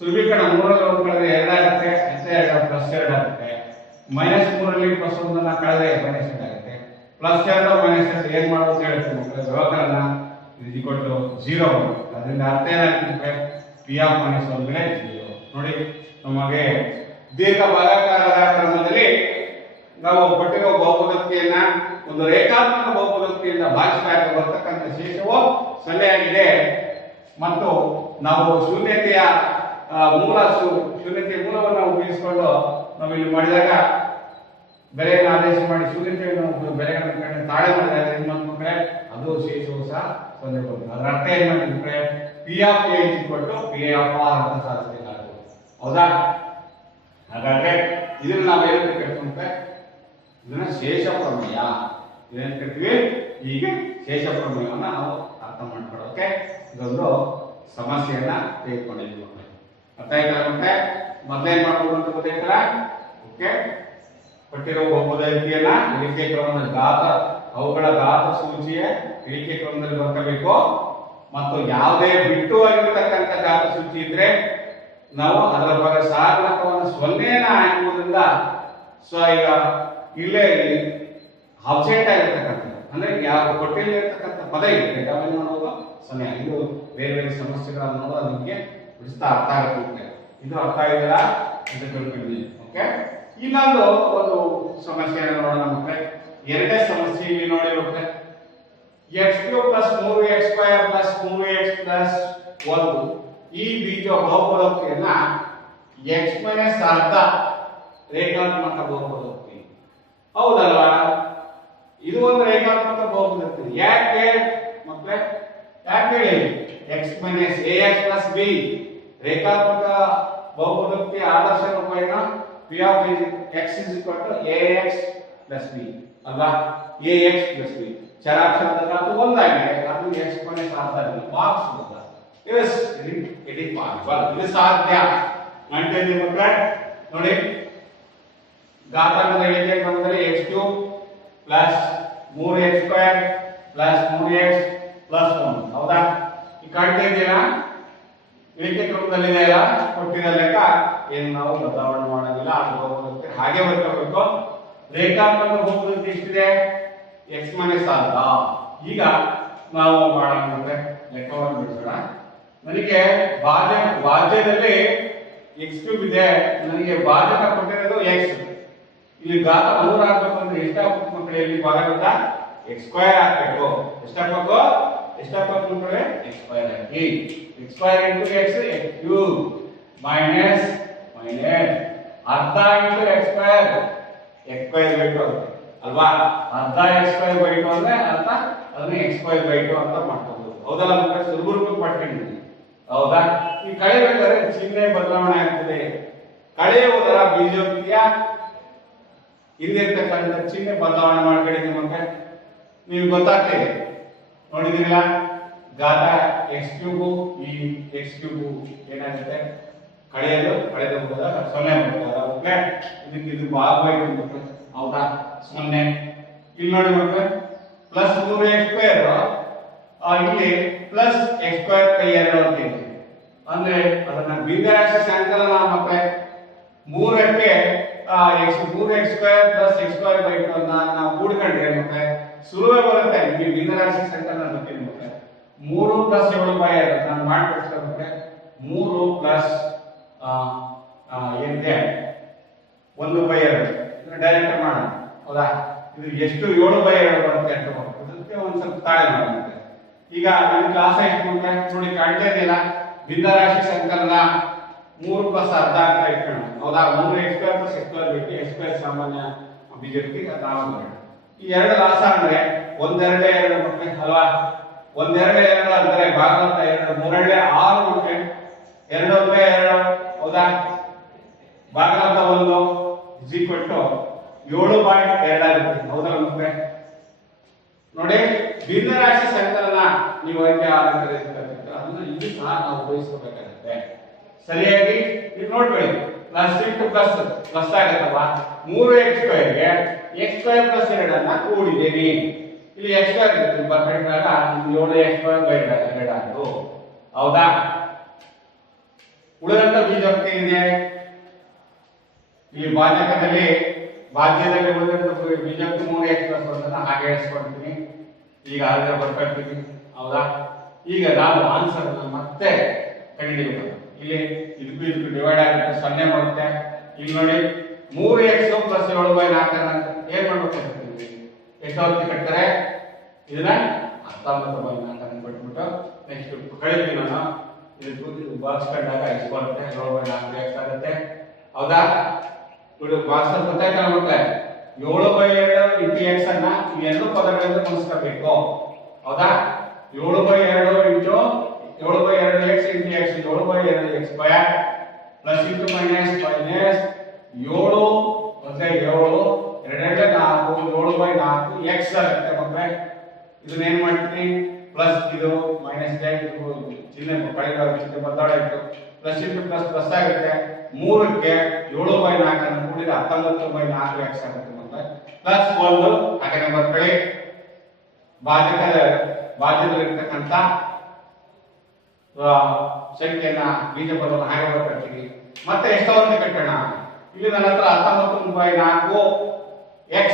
ಸುಲಭೀಕರಣ 3 ರಲ್ಲಿ 1 ಕಳೆದ್ರೆ 2 ಆಗುತ್ತೆ ಮತ್ತೆ 2 ಪ್ಲಸ್ 2 ಆಗುತ್ತೆ -3 ರಲ್ಲಿ ಪ್ಲಸ್ 1 ಅನ್ನು ಕಳೆದ್ರೆ -2 ಆಗುತ್ತೆ ಪ್ಲಸ್ 2 -2 ಏನ್ ಮಾಡೋದು ಅಂತ ಹೇಳ್ತೀನಿ ಮಕ್ಕಳೇ ವ್ಯವಕಲನ is equal to 0 ಅದರಿಂದ ಅರ್ಥ ಏನಾಗುತ್ತೆ p of -1 ಬೆಲೆ 0 ನೋಡಿ ನಮಗೆ ದೀರ್ಘ ಭಾಗಾಕಾರದ ಕ್ರಮದಲ್ಲಿ ನಾವು ಕೊಟ್ಟಿರೋ ಬಹುಪದೋಕ್ತಿಯನ್ನ ಒಂದು ರೇಖಾತ್ಮಕ ಬಹುಪದೋಕ್ತಿಯಿಂದ ಭಾಗಿಸಿದಾಗ ಬರ್ತಕ್ಕಂಥ ಶೇಷವು 0 ಆಗಿದೆ ಮತ್ತು ನಾವು ಶೂನ್ಯತೆಯ ಮೂಲವನ್ನು ಉಪಯೋಗಿಸಿಕೊಂಡು ನಾವು ಇಲ್ಲಿ ಮಾಡಿದಾಗ ಬೆಲೆಯನ್ನು ಆದೇಶ ಮಾಡಿ ಶೂನ್ಯತೆಯನ್ನು ಬೆಲೆಗಳನ್ನು ಕಂಡು ತಾಳೆ ಮಾಡಿದಾಗ ಏನು ಮಾಡ್ಕೊಂಡ್ರೆ ಅದು ಶೇಷವು ಸಹ 0 ಬರುತ್ತೆ ಅದರ ಅರ್ಥ ಏನು ಮಾಡಿದ್ರೆ p of a p of r ಅಂತ ಸಾಧಿಸಬೇಕಾಗುತ್ತೆ ಹೌದಾ ಹಾಗಾದ್ರೆ ಇದನ್ನ ನಾವು ಏನಂತ ಕೇಳ್ಕೊಂಡ್ರೆ ಇದನ್ನ ಶೇಷ ಪ್ರಮೇಯ ಏನ್ ಕರಿತೀವಿ ಹೀಗೆ ಶೇಷ ಪ್ರಮೇಯವನ್ನ ನಾವು ಅರ್ಥ ಮಾಡ್ಕೊಳ್ಳೋಕೆ ಇದೊಂದು ಸಮಸ್ಯೆಯನ್ನ ತೆಗೆದುಕೊಂಡಿದ್ವಿ ಅರ್ಥ ಆಯ್ತಾ ಮತ್ತೆ ಮೊದಲೇನ್ ಮಾಡ್ಬೋದು ಅಂತ ಗೊತ್ತಾಯ್ತಲ್ಲ ಓಕೆ ಕೊಟ್ಟಿರೋ ಬಹುಪದೋಕ್ತಿಯನ್ನ ಇಳಿಕೆ ಕ್ರಮದಲ್ಲಿ ಅವುಗಳ ಘಾತ ಸೂಚಿಯ ಇಳಿಕೆ ಕ್ರಮದಲ್ಲಿ ಬರ್ಕೋಬೇಕು ಮತ್ತು ಯಾವುದೇ ಬಿಟ್ಟು ಆಗಿರತಕ್ಕಂಥ ಘಾತ ಸೂಚಿ ಇದ್ರೆ ನಾವು ಅದರ ಬಗ್ಗೆ ಸಹಗುಣಕವನ್ನು 0ನ ಹಾಕುವುದರಿಂದ ಈಗ ಇಲ್ಲೇ ಅಬ್ಸೆಂಟ್ ಆಗಿರ್ತಕ್ಕಂಥ ಅಂದ್ರೆ ಯಾವ ಕೊಟ್ಟಿರ್ತಕ್ಕಂಥ ಪದ ಇದೆ ಡೇಟಾವನ್ನು ನೋಡುವಾಗ 0 ಇದು ಬೇರೆ ಬೇರೆ ಸಮಸ್ಯೆಗಳನ್ನು ನೋಡುವ ನಿಮಗೆ ವಿಸ್ತಾರ ಅರ್ಥ ಆಗುತ್ತೆ ಇದು ಅರ್ಥ ಆಗಿಲ್ಲ ಅಂತ ತಿಳ್ಕೊಂಡಿದ್ದೀನಿ ಓಕೆ ಇನ್ನೊಂದು ಒಂದು ಸಮಸ್ಯೆಯನ್ನು ನೋಡೋಣ ಮಕ್ಕಳೇ ಎರಡನೇ ಸಮಸ್ಯೆ ಇಲ್ಲಿ ನೋಡಿ ಮಕ್ಕಳೇ x³ + 3x² + 3x + 1 ಈ ಬೀಜ ಬಹುಪದೋಕ್ತಿಯನ್ನ x - ಅರ್ಧ ರೇಖಾತ್ಮಕ ಬಹುಪದೋಕ್ತಿ ಹೌದಲ್ವಾ ಇದು ಒಂದು ರೇಖಾತ್ಮಕ ಬಹುಪದೋಕ್ತಿ ಯಾಕೆ ಮಕ್ಕಳೇ ಯಾಕೆ ಹೇಳಿ x - ax + b ರೇಖಾತ್ಮಕ ಬಹುಪದೋಕ್ತಿ ಆದರ್ಶ ರೂಪಾಯಿನ p of x = ax + b ಅಲ್ವಾ ax + b ಚರಾಕ್ಷರದ ಘಾತ 1 ಆಗಿದೆ ಅದು x - ಅರ್ಧದಲ್ಲಿ ಭಾಗಿಸಬಹುದು yes it is possible ಇದು ಸಾಧ್ಯ ಅಂತಿದೆ ಮಕ್ಕಳೇ ನೋಡಿ ಘಾತಾಂಕದ ಇಳಿಕೆ ಕ್ರಮದಲ್ಲಿ x³ + 3x² + 3x + 1 ಹೌದಾ ಈ ಕಾಣ್ತಾ ಇದೆಯಾ ಇಳಿಕೆ ಕ್ರಮದಲ್ಲಿ ಇದೆಯಲ್ಲ ಕೊಟ್ಟಿರೋ ಲೆಕ್ಕ ಏನು ನಾವು ಬದಲಾವಣೆ ಮಾಡೋದಿಲ್ಲ ಅದು ಹೋಗುತ್ತೆ ಹಾಗೆ ಬರ್ಕೋಬೇಕು ರೇಖಾತ್ಮಕ ಬಹುಪದೋಕ್ತಿ ಎಷ್ಟಿದೆ x - ಅರ್ಧ ಈಗ ನಾವು ಮಾಡೋಣ ಲೆಕ್ಕವನ್ನು ಬಿಡಿಸೋಣ ನನಗೆ ಭಾಜ್ಯದಲ್ಲಿ x³ ಇದೆ ನನಗೆ ಭಾಜಕ ಕೊಟ್ಟಿರೋದು x ಇಲ್ಲಿ ಘಾತ 3 ಹಾಕಬೇಕು ಅಂದ್ರೆ ಎಷ್ಟಾಗುತ್ತೆ ಮಕ್ಕಳೇ ಇಲ್ಲಿ ಭಾಗದಿಂದ x² ಹಾಕಬೇಕು ಎಷ್ಟಾಗಬೇಕು ಮಕ್ಕಳೇ x² ಹಾಕಿ x² * x x³ ಮೈನಸ್ ಅರ್ಧ * x² x² ಅಲ್ವಾ ಅರ್ಧ x² ಅಂದ್ರೆ ಅರ್ಥ ಅದನ್ನ x² ಅಂತ ಮಾಡ್ಕೋಬಹುದು ಹೌದಲ್ಲ ಮಕ್ಕಳೇ ಸುಲಭವಾಗಿ ಪಡ್ಕೊಂಡಿದ್ದೀವಿ ಹೌದಾ ಈ ಕಳೆಬೇಕಾದ್ರೆ ಚಿಹ್ನೆ ಬದಲಾವಣೆ ಆಗ್ತದೆ ಕಳೆಯುವುದರ ಬೀಜೋಕ್ತಿಯ ಇಲ್ಲಿರ್ತಕ್ಕಂಥ ಚಿಹ್ನೆ ಬದಲಾವಣೆ ಮಾಡ್ಕೊಂಡಿದ್ದೀವಿ ಮಕ್ಕಳೇ ನೀವು ಗೊತ್ತಾಗ್ತದೆ ನೋಡಿದಿರಲ್ಲ ಘಾತ x³ ಈ x³ ಏನಾಗುತ್ತೆ ಕಳೆದು ಹೋದಾಗ 0 ಬರುತ್ತೆ. ಓಕೆ, ಇದಕ್ಕೆ ಇದು ಭಾಗವಾಯಿತು ಮಕ್ಕಳು. ಹೌದಾ? 0. ಇಲ್ಲಿ ನೋಡಿ ಮಕ್ಕಳು, ಪ್ಲಸ್ 3x² ಇಲ್ಲಿ ಪ್ಲಸ್ x² ಕೈ 2 ಅಂತ ಇದೆ. ಅಂದ್ರೆ ಅದನ್ನ ಭಿನ್ನರಾಶಿ ಸಂಕಲನ ಮಕ್ಕಳೇ 3ಕ್ಕೆ 3x² ಪ್ಲಸ್ x²/2 ಅನ್ನ ನಾವು ಕೂಡಿಕೊಂಡ್ರೆ ಮತ್ತೆ ಸುಲಭ ಬರುತ್ತೆ. ಇಲ್ಲಿ ಭಿನ್ನರಾಶಿ ಸಂಕಲನ ಗೊತ್ತಿದೆ ಮತ್ತೆ 3 + 7/2 ನಾನು ಮಾಡ್ಕೊಡ್ತೇನೆ. 3 ಪ್ಲಸ್ ಏನಿದೆ 1/2 ಇದನ್ನ ಡೈರೆಕ್ಟ್ ಮಾಡೋಣ. ಹೌದಾ? ಇದು ಎಷ್ಟು 7/2 ಬರುತ್ತೆ ಅಂತ ಅದಕ್ಕೆ ಒಂದು ಸ್ವಲ್ಪ ತಾಳೆ ಮಾಡುತ್ತೆ. ಈಗ ಈ ಕ್ಲಾಸ್ ಎಷ್ಟು ನೋಡಿ ಕಾಣ್ತಾ ಇದೆಯಲ್ಲ, ಭಿನ್ನರಾಶಿ ಸಂಕಲನ 3 + ಅರ್ಧ ಅಂತ ಇಟ್ಕೊಳ್ಳೋಣ. ಹೌದಾ? 3x² + x² ಬಿಟ್ಟು x² ಸಾಮಾನ್ಯ ಬೀಜಕ್ಕೆ ನಾವು ಈ 2 ಲಾಸ ಅಂದ್ರೆ 1 2 2 ಮಕ್ಕಳೇ ಅಲ್ವಾ? 1 2 2 ಅಂದ್ರೆ ಭಾಗಾಂಶ 2 3 2 6 ಮಕ್ಕಳೇ 2 2 ಹೌದಾ? ಭಾಗಾಂಶ 1 7/2 ಆಗುತ್ತೆ. ಹೌದಾ ಮಕ್ಕಳೇ? ನೋಡಿ, ಭಿನ್ನರಾಶಿ ಸಂಕಲನ ನೀವು ಹೇಗೆ ಅದನ್ನ ಇದು ಸಹ ನಾವು ಉಪಯೋಗಿಸಬೇಕಾಗುತ್ತೆ. ಸರಿಯಾಗಿ ಇದು ನೋಡ್ಕೊಳ್ಳಿ. ಪ್ಲಸ್ ಇಂಟು ಪ್ಲಸ್ ಪ್ಲಸ್ ಆಗುತ್ತಲ್ವಾ? 3x² ಗೆ x² + 2 ಅನ್ನ ಕೂಡಿದ್ದೇನೆ. ಇಲ್ಲಿ x² ಬರ್ಕೊಂಡಾಗ 7x²/2 ಆಯ್ತು. ಹೌದಾ? ಉಳಿದಂತ ಬೀಜೋಕ್ತಿ ಇದೆ. ಇಲ್ಲಿ ಭಾಜ್ಯದಲ್ಲಿ ಉಳಿದಂತ ಬೀಜೋಕ್ತಿ 3x + 1 ಅನ್ನ ಹಾಗೆ ಇರಿಸ್ಕೊಳ್ತೀನಿ. ಈಗ ಅದರ ಬರ್ಕೊಳ್ತೀನಿ. ಹೌದಾ? ಈಗ ನಾವು ಆನ್ಸರ್ ಅನ್ನು ಮತ್ತೆ ಕಂಡುಹಿಡಿಯಬೇಕು. ಇಲ್ಲಿ ಇದಕ್ಕೂ ಡಿವೈಡ್ ಆಗುತ್ತೆ, 0 ಬರುತ್ತೆ. ಇಲ್ಲಿ ನೋಡಿ 3x + 7/4 ಏನ್ ಮಾಡ್ಬೇಕು? ಎಷ್ಟು ಹೊತ್ತು ಕಟ್ತಾರೆ? ಇದನ್ನ 19/4 ಅಂತ ಬಿಟ್ಬಿಟ್ಟು ನೆಕ್ಸ್ಟ್ ಕಳಿತೀವಿ ನಾನು. ಇದು ಬಾಕ್ಸ್ ಕಂಡಾಗ ಎಷ್ಟು ಬರುತ್ತೆ? 7/4 x ಆಗುತ್ತೆ. ಹೌದಾ? ನೋಡಿ ಬಾಕ್ಸ್ ಅಲ್ಲಿ ಗೊತ್ತಾಯ್ತಲ್ಲ ಮಕ್ಕಳೇ, 7/2 ಇಂಟು x ಅನ್ನ ಈ ಎರಡು ಪದಗಳಿಂದ ಗುಣಿಸ್ಕೋಬೇಕು. ಹೌದಾ? 7/2 into 7/2x into x 7/2x² plus into minus 7 ಅಂದ್ರೆ 7 2 4 7/4 x ಆಗುತ್ತೆ ಮಕ್ಕಳೇ. ಇದನ್ನ ಏನ್ ಮಾಡ್ತೀನಿ? ಪ್ಲಸ್ ಇದು ಮೈನಸ್ ಚಿಹ್ನೆ ಕಳೆದ ಬದಲಾವಣೆ ಇತ್ತು. ಪ್ಲಸ್ ಇಂಟು ಪ್ಲಸ್ ಪ್ಲಸ್ ಆಗುತ್ತೆ. 3ಕ್ಕೆ 7/4 ಅನ್ನು ಕೂಡಿದ್ರೆ 19/4x ಆಗುತ್ತೆ ಮಕ್ಕಳೇ. ಪ್ಲಸ್ 1 ಹಾಗೆ ಬರ್ಕೊಳ್ಳಿ. ಭಾಜ್ಯದಲ್ಲಿರ್ತಕ್ಕಂಥ ಸಂಖ್ಯೆಯನ್ನ ಬೀಜ ಪದವನ್ನು ಹಾಗೆ ಬರ್ಕೊಳ್ತೀವಿ. ಮತ್ತೆ ಎಷ್ಟೊಂದು ಕಟ್ಟೋಣ. ಇಲ್ಲಿ ನನ್ನ ಹತ್ರ 19/4x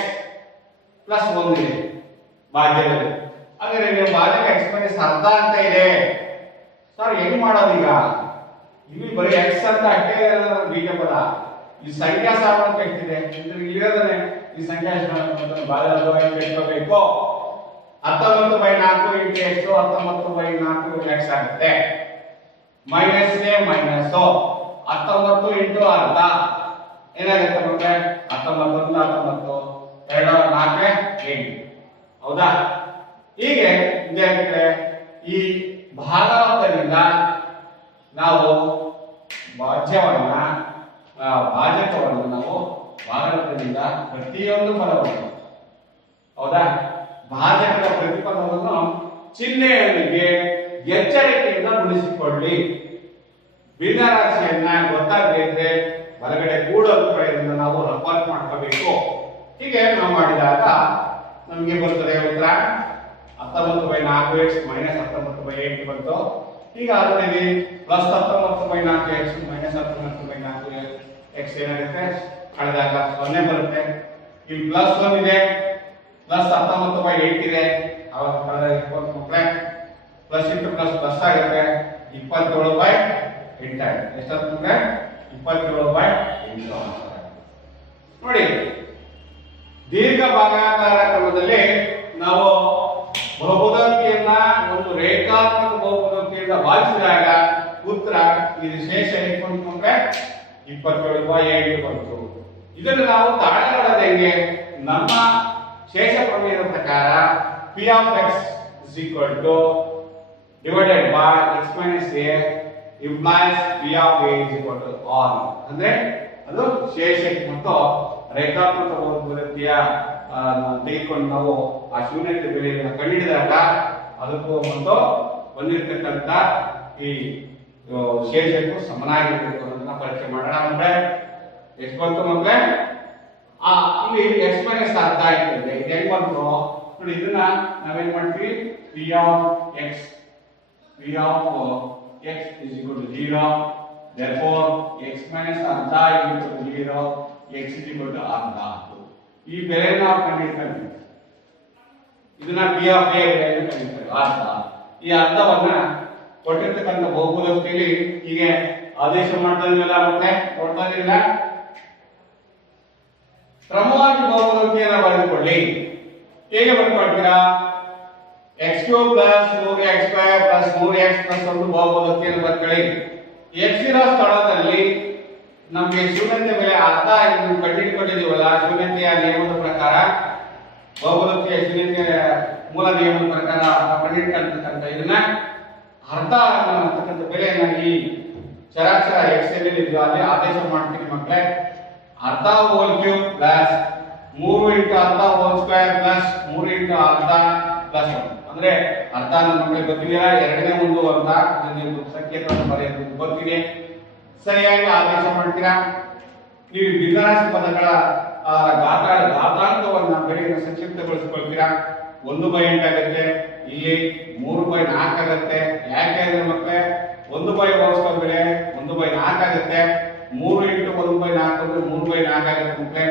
+ 1 ಇದೆ ಭಾಜ್ಯದಲ್ಲಿ. ಹಾಗಾದ್ರೆ ನೀವು ಭಾಜಕ ಎಕ್ಸ್‌ಪೈಸ್ ಅರ್ಧ ಅಂತ ಇದೆ ಸರ್, ಹೆಂಗ್ ಮಾಡೋದು? ಈಗ ಇಲ್ಲಿ ಬರೀ x ಅಂತ ಅಷ್ಟೇ ಬೀಜ ಪದ. ಈ ಸಂಖ್ಯಾ ಸಾಮಾನ್ಯ ಎಷ್ಟಿದೆ ಇರೋದನ್ನೇ ಈ ಸಂಖ್ಯಾ ಭಾಗದಲ್ಲಿ ಇಟ್ಕೋಬೇಕು. 19/4 ಇಂಟು x 19/4 x ಆಗುತ್ತೆ. ಮೈನಸ್ ಮೈನಸ್ 19 ಇಂಟು ಅರ್ಧ ಏನಾಗುತ್ತೆ ಮಕ್ಕಳೇ? 19 19 2 4 8. ಹೌದಾ? ಹೀಗೆ ವಿದ್ಯಾರ್ಥಿಗಳೇ, ಈ ಭಾಗಾಂಶದಿಂದ ನಾವು ಭಾಜಕವನ್ನು ನಾವು ಭಾಗಾಂಶದಿಂದ ಪ್ರತಿಯೊಂದು ಪದವನ್ನು, ಹೌದಾ, ಭಾಜಕದ ಪ್ರತಿಪದವನ್ನು ಚಿಹ್ನೆಯೊಂದಿಗೆ ಎಚ್ಚರಿಕೆಯಿಂದ ಗುಣಿಸಿಕೊಳ್ಳಿ. ಭಿನ್ನರಾಶಿಯನ್ನ ಗೊತ್ತಾಗಬೇಕಿದ್ರೆ ಹೊರಗಡೆ ಕೂಡಲು ಕಡೆಯಿಂದ ನಾವು ರಫಾತ್ ಮಾಡ್ಕೋಬೇಕು. ಹೀಗೆ ನಾವು ಮಾಡಿದಾಗ ನಮಗೆ ಬರ್ತದೆ ಉತ್ತರ 19/4x ಮೈನಸ್ 19/8 ಬಂತು. ಈಗ ಅದರಲ್ಲಿ ಪ್ಲಸ್ 19/4x ಮೈನಸ್ 19/4x ಏನಾಗುತ್ತೆ? ಕಳೆದಾಗ 0 ಬರುತ್ತೆ. ಇಲ್ಲಿ ಪ್ಲಸ್ 1 ಇದೆ, ಪ್ಲಸ್ 19/8 ಇದೆ, ಅವಾಗ ಕಳೆದಾಗ 20 ಮಕ್ಕಳೇ. ಪ್ಲಸ್ ಇಂಟು ಪ್ಲಸ್ ಪ್ಲಸ್ ಆಗುತ್ತೆ, 27/8 ಆಗುತ್ತೆ. ಎಷ್ಟಾಗುತ್ತೆ? 27/8. ನೋಡಿ, ದೀರ್ಘ ಭಾಗಾಕಾರ ಕ್ರಮದಲ್ಲಿ ನಾವು ಬಹುಪದೋಕ್ತಿಯನ್ನ ಒಂದು ರೇಖಾತ್ಮಕ ಬಹುಪದೋಕ್ತಿಯಿಂದ ಭಾಗಿಸಿದಾಗ ಉತ್ತರ ಇದು ಶೇಷ ಎಷ್ಟು ಅಂದ್ರೆ 27/8 ಬಂತು. ಇದನ್ನು ನಾವು ತಾಳಲಾರದ ಹೆಂಗೆ? ನಮ್ಮ ಶೇಷ ಪ್ರಮೇಯದ ಪ್ರಕಾರ p of x is equal to divided by x minus a implies p of a is equal to r. ಅಂದ್ರೆ ಅದು ಶೇಷ ಮತ್ತು ರೇಖಾತ್ಮಕ ಬಹುಪದೋಕ್ತಿಯ ತೆಗೆದುಕೊಂಡು ನಾವು ಆ ಶೂನ್ಯತೆ ಬೆಲೆಯನ್ನು ಕಂಡುಹಿಡಿದಾಗ ಅದಕ್ಕೂ ಮತ್ತು ಬಂದಿರತಕ್ಕಂಥ ಈ ಶೇಷಕ್ಕೂ ಸಮನಾಗಿರಬೇಕು ಅನ್ನೋದನ್ನ ಪರೀಕ್ಷೆ ಮಾಡೋಣ ಮಕ್ಕಳೇ. ಎಷ್ಟು ಬಂತು ಮಕ್ಕಳೇ? ಇಲ್ಲಿ ಎಕ್ಸ್ ಮೈನಸ್ ಅರ್ಧ ಆಯ್ತದೆ. ಇದು ಹೆಂಗ್ ಬಂತು ನೋಡಿ, ಇದನ್ನ ನಾವೇನ್ ಮಾಡ್ತೀವಿ, P of X is equal to 0. Therefore x minus ಅರ್ಧ is equal to 0, x is equal to ಅರ್ಧ. ಈ ಬೆಲೆ ನಾವು ಕಂಡುಹಿಡಿತೀವಿ. ಇದನ್ನ p of a ಬೆಲೆಯನ್ನು ಕಂಡುಹಿಡಿತೀವಿ, ಅರ್ಧ. ಈ ಅರ್ಧವನ್ನ ಕೊಟ್ಟಿರ್ತಕ್ಕಂಥ ಬಹುಪದೋಕ್ತಿಯಲ್ಲಿ ಹೀಗೆ ಆದೇಶ ಮಾಡ್ತಾ ಇದೀವಲ್ಲ ಮತ್ತೆ ಕೊಡ್ತಾ ಇದೀವಲ್ಲ, ಕ್ರಮವಾಗಿ ಬಹುಪದೋಕ್ತಿಯನ್ನು ಬರೆದುಕೊಳ್ಳಿ. ಹೇಗೆ ಬರ್ಕೊಳ್ತೀರಾ? x cube plus 3x square plus 3x plus 1 ಬಹುಪದೋಕ್ತಿಯನ್ನು ಬರ್ಕೊಳ್ಳಿ. x ಇರೋ ಸ್ಥಳದಲ್ಲಿ ನಮಗೆ ಶೂನ್ಯತೆ ಬೆಲೆ ಅರ್ಧ ಎಂದು ಕಂಡುಹಿಡಿದಿದ್ದೀವಲ್ಲ, ಶೂನ್ಯತೆಯ ನಿಯಮದ ಪ್ರಕಾರ, ಬಹುಪದೋಕ್ತಿಯ ಶೂನ್ಯತೆಯ ಮೂಲ ನಿಯಮದ ಪ್ರಕಾರ ಕಂಡುಹಿಡಿತಕ್ಕಂಥ ಇದನ್ನ ಅರ್ಧ ಅನ್ನತಕ್ಕಂಥ ಬೆಲೆಯನ್ನು ಈ ಚರಾಕ್ಷರ x ಎಲ್ಲಿ ಇದೆಯೋ ಅಲ್ಲಿ ಆದೇಶ ಮಾಡ್ತೀವಿ ಮಕ್ಕಳೇ. ಅರ್ಧ ಹೋಲ್ ಕ್ಯೂಬ್ ಪ್ಲಸ್ 3 ಇಂಟು ಅರ್ಧ ಹೋಲ್ ಸ್ಕ್ವೇರ್ ಪ್ಲಸ್ 3 ಇಂಟು ಅರ್ಧ ಪ್ಲಸ್ 1. ಅಂದ್ರೆ ಅರ್ಧ ನಮಗೆ ಗೊತ್ತಿಲ್ಲ, ಎರಡನೇ ಒಂದು ಅಂತ ನೀವು ಸಂಕೇತವನ್ನು ಬರೆಯೋದು ಗೊತ್ತಿದೆ. ಸರಿಯಾಗಿ ಆದೇಶ ಮಾಡ್ತೀರಾ. ನೀವು ಭಿನ್ನರಾಶಿ ಪದಗಳ ಘಾತಾಂಕವನ್ನ ಬೆಲೆಯನ್ನು ಸಂಕ್ಷಿಪ್ತಗೊಳಿಸಿಕೊಳ್ತೀರಾ. 1/8 ಆಗುತ್ತೆ, ಇಲ್ಲಿ 3/4 ಆಗುತ್ತೆ. ಯಾಕೆ ಅಂದ್ರೆ ಮಕ್ಕಳೇ 1/4 ಬೆಲೆ 1/4 ಆಗುತ್ತೆ. 3 ಇಂಟು 1/4 ಅಂದ್ರೆ 3/4 ಆಗುತ್ತೆ ಮಕ್ಕಳೇ.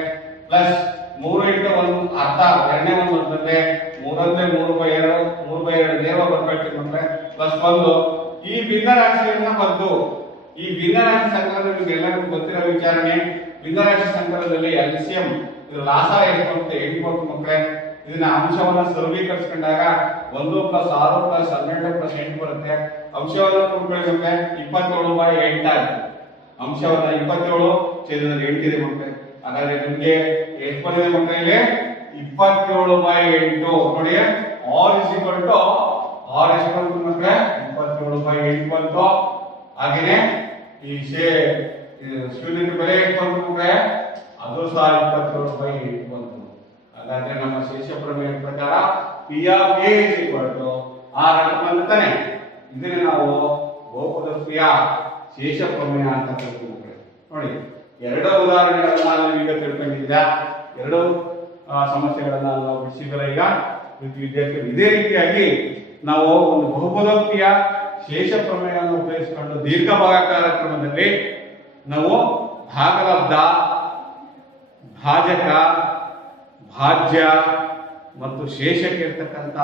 ಪ್ಲಸ್ 3 ಇಂಟು 1 ಅರ್ಧ, ಎರಡನೇ ಒಂದು ಅಂತಂದ್ರೆ 3 ಅಂದ್ರೆ 3/2 ನೇರ ಬರ್ಕೊಳ್ತೀವಿ ಮಕ್ಕಳೇ. ಪ್ಲಸ್ 1 ಈ ಭಿನ್ನರಾಶಿಯನ್ನ ಬಂದು ಈ ಭಿನ್ನರಾಶಿ ಸಂಕಲನ ನಿಮಗೆಲ್ಲರಿಗೂ ಗೊತ್ತಿರೋ ವಿಚಾರಣೆ. ಭಿನ್ನರಾಶಿ ಸಂಕಲನದಲ್ಲಿ LCM ಇದು ಲಾಸ ಎಷ್ಟು ಅಂತ 8 ಬಂತು ಮಕ್ಕಳೇ. ಇದನ್ನ ಅಂಶವನ್ನ ಸರ್ವೀಕರಿಸಿಕೊಂಡಾಗ 1 + 6 + 12 + 8 ಬರುತ್ತೆ. ಅಂಶವನ್ನ ಕೂಡಿಕೊಳ್ಳುತ್ತೆ 27/8 ಆಗಿದೆ. ಅಂಶವನ್ನ 27 ಛೇದದಲ್ಲಿ 8 ಇದೆ ಮಕ್ಕಳೇ. ಹಾಗಾದ್ರೆ ನಿಮಗೆ ಎಷ್ಟು ಬಂದಿದೆ ಮಕ್ಕಳೇ? ಇಲ್ಲಿ 27/8 ನೋಡಿ. r ಎಷ್ಟು ಬಂತು ಮಕ್ಕಳೇ? 27/8 ಬಂತು. ಹಾಗೇನೆ ಈ ಶೂನ್ಯತೆ ಬೆಲೆ ಎಷ್ಟು ಬಂತು ಮಕ್ಕಳೇ? ಅದು ಸಹ 27/8 ಬಂತು. ಹಾಗಾದ್ರೆ ನಮ್ಮ ಶೇಷ ಪ್ರಮೇಯದ ಪ್ರಕಾರ p of a = r ಅಂತ ಬಂತಾನೆ. ಇದನ್ನ ನಾವು ಬಹುಪದೋಕ್ತಿಯ ಶೇಷ ಪ್ರಮೇಯ ಅಂತ ಕರಿತೀವಿ. ನೋಡಿ, ಎರಡು ಉದಾಹರಣೆಗಳನ್ನ ನಾವು ಈಗ ತಿಳ್ಕೊಂಡಿದ್ದೀರಾ. ಎರಡು ಸಮಸ್ಯೆಗಳನ್ನ ನಾವು ಬಿಡಿಸಿದರೆ ಈಗ ವಿದ್ಯಾರ್ಥಿಗಳು ಇದೇ ರೀತಿಯಾಗಿ ನಾವು ಒಂದು ಬಹುಪದೋಕ್ತಿಯ ಶೇಷ ಪ್ರಮೇಯವನ್ನು ಉಪಯೋಗಿಸಿಕೊಂಡು ದೀರ್ಘ ಭಾಗಾಕಾರ ಕ್ರಮದಲ್ಲಿ ನಾವು ಭಾಗಲಬ್ಧ, ಭಾಜಕ, ಭಾಜ್ಯ ಮತ್ತು ಶೇಷಕ್ಕೆ ಇರ್ತಕ್ಕಂಥ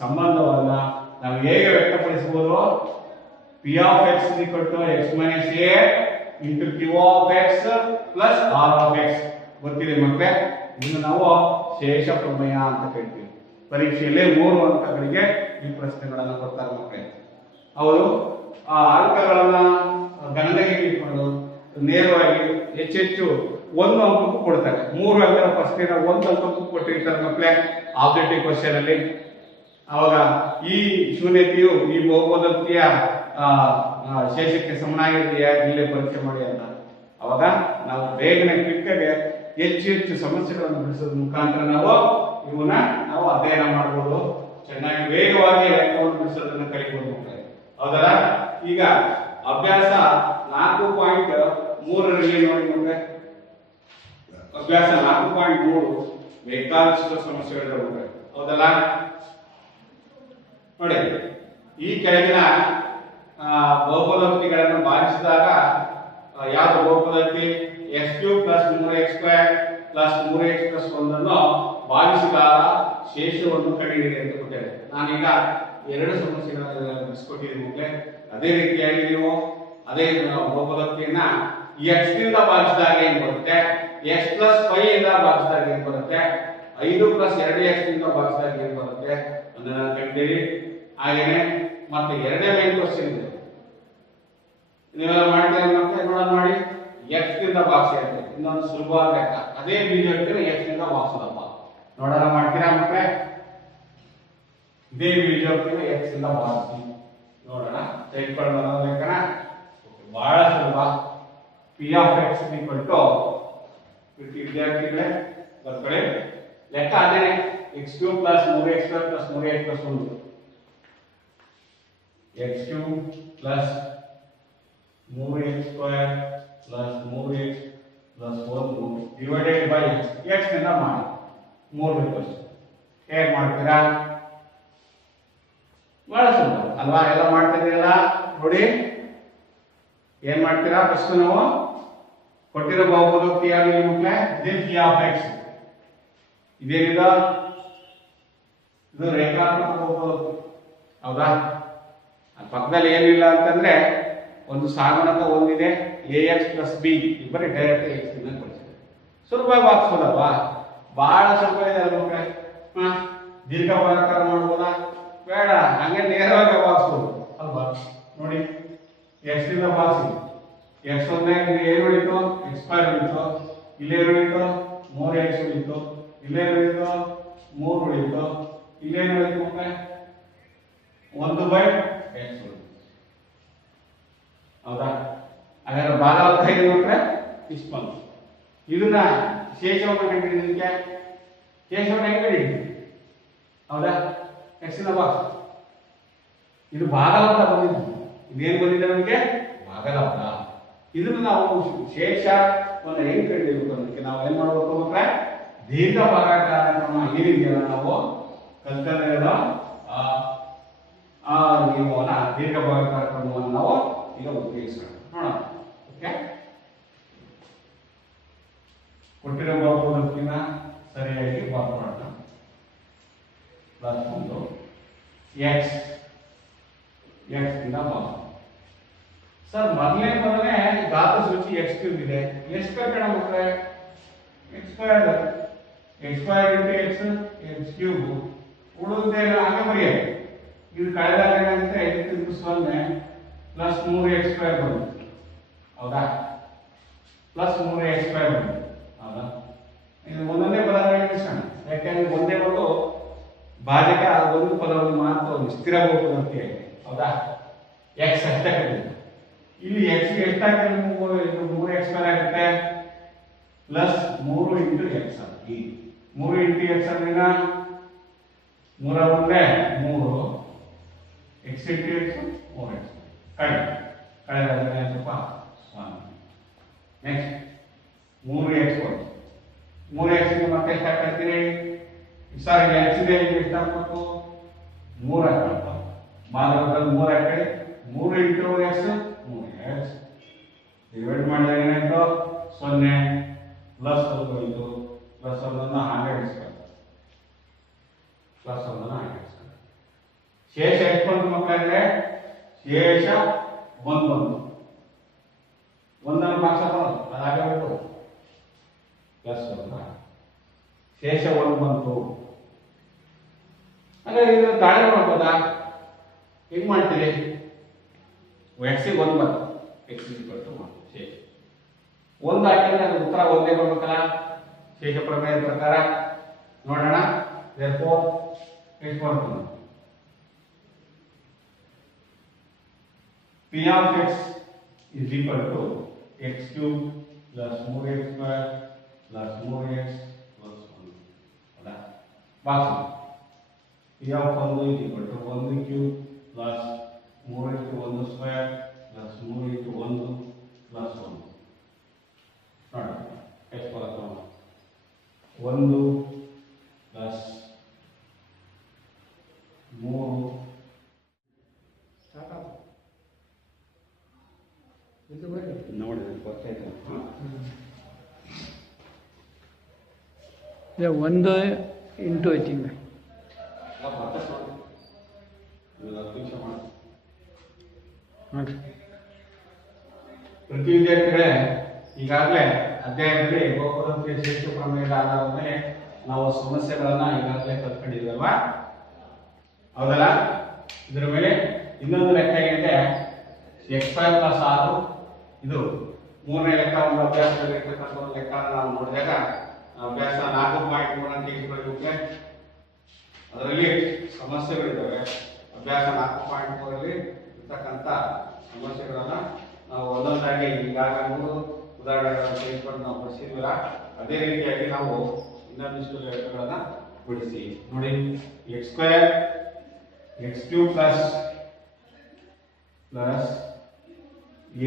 ಸಂಬಂಧವನ್ನ ನಾವು ಹೇಗೆ ವ್ಯಕ್ತಪಡಿಸಬಹುದು? p of x = x minus a into q of x plus r of x ಗೊತ್ತಿದೆ ಮಕ್ಕಳೇ. ಇದನ್ನು ನಾವು ಶೇಷ ಪ್ರಮೇಯ ಅಂತ ಕರಿತೀವಿ. ಪರೀಕ್ಷೆಯಲ್ಲಿ 3 ಅಂಕಗಳಿಗೆ ಈ ಪ್ರಶ್ನೆಗಳನ್ನು ಕೊಡ್ತಾರೆ ಮಕ್ಕಳೇ. ಅವರು ಆ ಅಂಕಗಳನ್ನ ಗಣನೆಗೆ ಇಟ್ಕೊಂಡು ನೇರವಾಗಿ ಹೆಚ್ಚೆಚ್ಚು 1 ಅಂಕಕ್ಕೂ ಕೊಡ್ತಾರೆ. 3 ಅಂಕದ ಪ್ರಶ್ನೆನ 1 ಅಂಕಕ್ಕೂ ಕೊಟ್ಟಿರ್ತಾರೆ ಮಕ್ಕಳೇ ಆಬ್ಜೆಕ್ಟಿವ್ ಕ್ವೆಶ್ಚನ್ ಅಲ್ಲಿ. ಅವಾಗ ಈ ಶೂನ್ಯತೆಯು ಈ ಬಹುಪದೋಕ್ತಿಯ ಶೇಷಕ್ಕೆ ಸಮನಾಗಿದೆಯಾ ಇಲ್ಲೇ ಪರೀಕ್ಷೆ ಮಾಡಿ ಅಂತ. ಅವಾಗ ನಾವು ಬೇಗನೆ ಕ್ವಿಕ್ಕಾಗಿ ಹೆಚ್ಚು ಸಮಸ್ಯೆಗಳನ್ನು ಬಿಡಿಸೋದ್ರ ಮುಖಾಂತರ ನಾವು ಇವನ್ನ ನಾವು ಅಧ್ಯಯನ ಮಾಡಬಹುದು. ಚೆನ್ನಾಗಿ ವೇಗವಾಗಿ ಲೆಕ್ಕವನ್ನು ಬಿಡಿಸೋದನ್ನ ಕಲಿಬಹುದು ಮಕ್ಕಳೇ. ಹೌದಲ್ಲ? ಈಗ ಅಭ್ಯಾಸ 4.3ರಲ್ಲಿ ನೋಡಿ ಮಕ್ಕಳೇ. ಅಭ್ಯಾಸ 4.3 ಬೇಕಾದಷ್ಟು ಸಮಸ್ಯೆಗಳಿವೆ ಮಕ್ಕಳೇ. ಹೌದಲ್ಲ? ನೋಡಿ, ಈ ಕೆಳಗಿನ ಬಹುಪದೋಕ್ತಿಗಳನ್ನು ಭಾಗಿಸಿದಾಗ ಯಾವುದು ಬಹುಪದೋಕ್ತಿ x³ + 3x² + 3x + 1 ಅನ್ನು ಭಾಗಿಸಿದಾಗ ಶೇಷವನ್ನು ಕಂಡುಹಿಡಿಯಿರಿ ಅಂತ ಕೊಟ್ಟಿದ್ದಾರೆ. ನಾನೀಗ ಎರಡು ಸಮಸ್ಯೆಗಳನ್ನು ಬಿಡಿಸಿಕೊಟ್ಟಿದ್ದೀನಿ ಮಕ್ಕಳೇ. ಅದೇ ರೀತಿಯಾಗಿ ನೀವು ಅದೇ ಬಹುಪದೋಕ್ತಿಯನ್ನ x ನಿಂದ ಭಾಗಿಸಿದಾಗ ಏನು ಬರುತ್ತೆ, x + 5 ಇಂದ ಭಾಗಿಸಿದಾಗ ಏನು ಬರುತ್ತೆ, 5 + 2x ನಿಂದ ಭಾಗಿಸಿದಾಗ ಏನು ಬರುತ್ತೆ ಅದನ್ನ ಕಂಡುಹಿಡಿಯಿರಿ. ಹಾಗೇನೆ ಮತ್ತೆ ಎರಡನೇ ಮೇನ್ ಕ್ವೆಶ್ಚನ್ ಇದೆ, ನೀವೆಲ್ಲ ಮಾಡ್ತೀರಾ ಮತ್ತೆ ನೋಡೋಣ ಮಾಡಿ. x ನಿಂದ ಭಾಗಿಸಿ ಅಂತ ಇನ್ನೊಂದು ಸುಲಭವಾದ ಲೆಕ್ಕ. ಅದೇ ಬೀಜೋಕ್ತಿನ x ನಿಂದ ಭಾಗಿಸೋದಪ್ಪ. ನೋಡೋಣ ಮಾಡ್ತೀರಾ ಮಕ್ಕಳೇ? ಇದೇ ಬೀಜೋಕ್ತಿನ x ನಿಂದ ಭಾಗಿಸಿ ನೋಡೋಣ. ತೆಗೆದುಕೊಳ್ಳೋಣ ಲೆಕ್ಕನ. ಬಹಳ ಸುಲಭ. p of x = ವಿದ್ಯಾರ್ಥಿಗಳೇ ಬರ್ಕೊಳ್ಳಿ ಲೆಕ್ಕ ಅದೇನೆ. x³ + 3x² + 3x + 1 x³ + 3x² plus 3x plus 1 divided by x ನಿಂದ ಮಾಡಿ 3 ಬೇಕು. ಹೇಗೆ ಮಾಡ್ತೀರಾ? ಬಹಳ ಸಿಂಪಲ್ ಅಲ್ವಾ? ಎಲ್ಲ ಮಾಡ್ತಾ ಇದೀರಲ್ಲ ನೋಡಿ. ಏನ್ ಮಾಡ್ತೀರಾ? ಫಸ್ಟ್ ನಾವು ಕೊಟ್ಟಿರೋ ಬಹುಪದೋಕ್ತಿಯಾಗಿ ಮಕ್ಕಳೇ ಇದೇ ಪಿ ಆಫ್ ಎಕ್ಸ್. ಇದೇನಿದೆ? ಇದು ರೇಖಾತ್ಮಕ ಬಹುಪದೋಕ್ತಿ ಹೌದಾ? ಪಕ್ಕದಲ್ಲಿ ಏನಿಲ್ಲ ಅಂತಂದ್ರೆ ಒಂದು ಸಾಗುಣಕ ಒಂದಿದೆ ax ಪ್ಲಸ್ ಬಿ ಇಬ್ಬರೇ ಡೈರೆಕ್ಟ್ ಎಕ್ಸ್ ಇಂದ ಕೊಡ್ತೀವಿ. ಸುಲಭವಾಗಿ ಹಾಕ್ಸ್ಬೋದಲ್ವಾ? ಬಹಳ ಸುಲಭ ಇದೆ ಅಲ್ವಾ? ದೀರ್ಘ ಭಾಗಾಕಾರ ಮಾಡ್ಬೋದಾ? ಬೇಡ, ಹಂಗೆ ನೇರವಾಗಿ ಭಾಗಿಸ್ಬೋದು ಅಲ್ವಾ? ನೋಡಿ ಎಕ್ಸ್ ಇಂದ ಭಾಗಿಸಿ. ಎಕ್ಸ್ ಒಂದೇ ಏನು ಉಳಿತು? ಎಕ್ಸ್ ಸ್ಕ್ವೇರ್ ಉಳಿತು. ಇಲ್ಲೇನು ಉಳಿತು? 3x ಉಳಿತು. ಇಲ್ಲೇನು ಉಳಿತು? 3 ಉಳಿತು. ಇಲ್ಲೇನು ಉಳಿತು ಮಕ್ಕಳೇ? 1/x ಉಳಿತು. ಹೌದಾ? ಹಾಗಾದ್ರೆ ಭಾಗಾವರ್ತ ಹೇಗೆ ನೋಡ್ರೆ ಇಷ್ಟು ಬಂತು. ಇದನ್ನ ಶೇಷವನ್ನು ಕಂಡುಹಿಡಿದಕ್ಕೆ ಶೇಷವನ್ನು ಹೆಂಗೆ ಕಂಡುಹಿಡಿದು? ಹೌದಾ? ಎಕ್ಸ್ ಇಂದ ಬಾಕ್ಸ್. ಇದು ಭಾಗಾವರ್ತ ಬಂದಿದ್ದು. ಇದೇನು ಬಂದಿದೆ ನಮಗೆ? ಭಾಗಾವರ್ತ. ಇದನ್ನು ನಾವು ಶೇಷವನ್ನು ಹೆಂಗೆ ಕಂಡುಹಿಡಿಯಬೇಕು ಅನ್ನೋದಕ್ಕೆ ನಾವು ಏನ್ ಮಾಡಬೇಕು ಮಕ್ಕಳೇ? ದೀರ್ಘ ಭಾಗಾಕಾರ ಕ್ರಮ ಏನಿದೆಯಲ್ಲ ನಾವು ಕಲ್ತಲ್ಲಿರೋ ಆ ನಿಯಮವನ್ನ ದೀರ್ಘ ಭಾಗಾಕಾರ ಕ್ರಮವನ್ನು ನಾವು ಈಗ ಉಪಯೋಗಿಸೋಣ. ನೋಡೋಣ. ಓಕೆ, ಕೊಟ್ಟಿರೋ ಬಹುಪದೋಕ್ತಿನ ಸರಿಯಾಗಿ ಬರ್ಕೊಳ್ಳೋಣ. ಪ್ಲಸ್ 1 x ಇಂದ ಭಾಗ. ಸರ್ ಮೊದಲನೇ ಪದನೇ ಘಾತ ಸೂಚಿ ಎಕ್ಸ್ ಕ್ಯೂಬ್ ಇದೆ. ಎಷ್ಟು ಕಣ ಮಕ್ಕಳೇ? X square into X cube. ಉಳಿದೇನು ಹಾಗೆ ಬರೆಯ. ಇದು ಕಳೆದಾಗ ಏನಾಗುತ್ತೆ? 5 ಪ್ಲಸ್ 3x ಸ್ಕ್ವೇರ್ ಬಂತು. ಹೌದಾ? ಪ್ಲಸ್ 3x ಸ್ಕ್ವೇರ್ ಬಂತು. ಹೌದಾ? ಇದು ಒಂದೊಂದೇ ಪದವಾಗಿ ಬಿಡಿಸೋಣ. ಯಾಕೆಂದ್ರೆ ಒಂದೇ ಒಂದು ಭಾಜಕ ಒಂದು ಪದವನ್ನು ಮಾತ್ರ ಒಂದು ಸ್ಥಿರ ಬಹುಪದೋಕ್ತಿ ಆಗಿದೆ. ಹೌದಾ? ಎಕ್ಸ್ ಅಷ್ಟೇ ಕಟ್ಟಿದ್ದು. ಇಲ್ಲಿ ಎಕ್ಸ್ ಎಷ್ಟಾಗಿದೆ? 3x ಸ್ಕ್ವೇರ್ ಆಗುತ್ತೆ. Plus 3 into X. ಈ 3 ಇಂಟು ಎಕ್ಸ್ ಅಂದ್ರೆ 3 ಬಂದ್ರೆ 3 ಎಕ್ಸ್ ಇಂಟು ಎಕ್ಸ್ 3x ಕಳೆದಾದ್ರೆ ಸ್ವಲ್ಪ 1. ನೆಕ್ಸ್ಟ್ 3x ಕೊಟ್ಟು 3x ಮತ್ತೆ ಎಷ್ಟು ಹಾಕ್ತೀರಿ? ಸಾರಿ ಎಕ್ಸ್ ಇದೆ ಎಷ್ಟು ಹಾಕ್ಬೇಕು? 3 ಹಾಕ್ಬೇಕು. ಭಾಗದಲ್ಲಿ 3 ಹಾಕಿ 3 ಇಂಟು ಎಕ್ಸ್ 3x ಡಿವೈಡ್ ಮಾಡಿದಾಗ ಏನಾಯ್ತು? 0 ಪ್ಲಸ್ 1 ಹೋಯಿತು. ಪ್ಲಸ್ 1 ಹಾಗೆ ಇಡಿಸ್ಬೇಕು. ಪ್ಲಸ್ 1 ಹಾಗೆ ಇಡಿಸ್ಬೇಕು. ಶೇಷ ಎಷ್ಟು ಬಂತು ಮಕ್ಕಳಂದ್ರೆ? ಶೇಷ 1 ಬಂತು. 1 ಮಾರ್ಕ್ಸ್ ಬರೋದು ಅದಾಗೆ ಬಿಟ್ಟು ಪ್ಲಸ್ 1 ಶೇಷ 1 ಬಂತು. ಹಾಗಾದ್ರೆ ಇದನ್ನು ತಾಳೆ ಮಾಡ್ಬೋದಾ? ಹೆಂಗ್ ಮಾಡ್ತೀರಿ? ಎಕ್ಸ್ 1 ಬಂತು. ಎಕ್ಸ್ ಶೇಷ 1 ಹಾಕಿದ್ರೆ ಅದು ಉತ್ತರ ಒಂದೇ ಬರ್ಬೇಕಲ್ಲ ಶೇಷ ಪ್ರಮೇಯದ ಪ್ರಕಾರ. ನೋಡೋಣ. therefore ಎಷ್ಟು ಬರ್ತದೆ? P of x is equal to x cube plus 3x square plus 3x plus 1. ಹೌದಾ? Box P of 1 is equal to 1 cube plus 3 into 1 square plus 3 into 1 plus 1. ನೋಡಿ ಎಷ್ಟು ಬರುತ್ತೆ? 1 ಪ್ಲಸ್ 3 ನೋಡಿ ಗೊತ್ತಾಯ್ತು. 1 ಇಂಟು ಐತಿಂಗ್ ಪ್ರತಿ ವಿದ್ಯಾರ್ಥಿಗಳೇ ಈಗಾಗಲೇ ಅಧ್ಯಾಯದಲ್ಲಿ ಬಹುಪದೋಕ್ತಿಯ ಶೇಷ ಪ್ರಮೇಯದ ಆಧಾರದ ಮೇಲೆ ನಾವು ಸಮಸ್ಯೆಗಳನ್ನ ಈಗಾಗಲೇ ಕಲ್ತ್ಕೊಂಡಿದ್ವಲ್ವಾ? ಹೌದಲ್ಲ? ಇದರ ಮೇಲೆ ಇನ್ನೊಂದು ಲೆಕ್ಕ ಏನಿದೆ? x square plus 6. ಇದು ಮೂರನೇ ಲೆಕ್ಕ. ಒಂದು ಅಭ್ಯಾಸದಲ್ಲಿ ಇರ್ತಕ್ಕಂಥ ಒಂದು ಲೆಕ್ಕ ನಾವು ನೋಡಿದಾಗ ಅಭ್ಯಾಸ 4.3 ಅಂತ ಇಟ್ಕೊಳ್ಳಿ. ಅದರಲ್ಲಿ ಸಮಸ್ಯೆಗಳಿದ್ದಾವೆ. ಅಭ್ಯಾಸ 4.3 ಇರ್ತಕ್ಕಂಥ ಸಮಸ್ಯೆಗಳನ್ನ ನಾವು ಒಂದೊಂದಾಗಿ ಈಗಾಗಲೇ 3 ಉದಾಹರಣೆಗಳನ್ನು ತೆಗೆದುಕೊಂಡು ನಾವು ಬಿಡಿಸಿದ್ವಲ್ಲ, ಅದೇ ರೀತಿಯಾಗಿ ನಾವು ಇನ್ನೊಂದಿಷ್ಟು ಲೆಕ್ಕಗಳನ್ನ ಬಿಡಿಸಿ ನೋಡಿ. X square x cube plus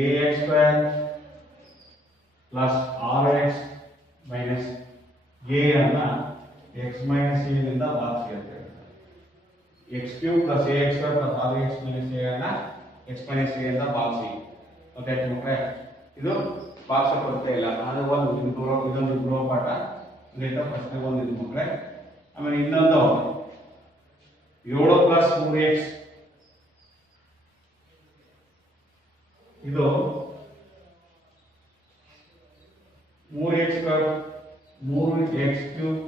ax square plus R x minus a ಅನ್ನ ಎಕ್ಸ್ ಮೈನಸ್ ಎ ನಿಂದ ಭಾಗಿಸಿ ಅಂತ ಹೇಳ್ತಾರೆ. X cube plus A x plus R x minus a ಅನ್ನ ಎಕ್ಸ್ ಮೈನಸ್ ಎ ಇಂದ ಭಾಗಿಸಿ. ಗೊತ್ತಾಯ್ತು ಮಕ್ಕಳೇ? ಇದು ಭಾಗಿಸೋ ಕೊರತೆ ಇಲ್ಲ. ಅದು ಇದೊಂದು ಗೃಹಪಾಠ ಇದರಿಂದ ಪ್ರಶ್ನೆ ಬಂದಿದ್ದು ಮಕ್ಕಳೇ. ಆಮೇಲೆ ಇನ್ನೊಂದು 7 ಪ್ಲಸ್ 3x ಇದು 3x square 3x cube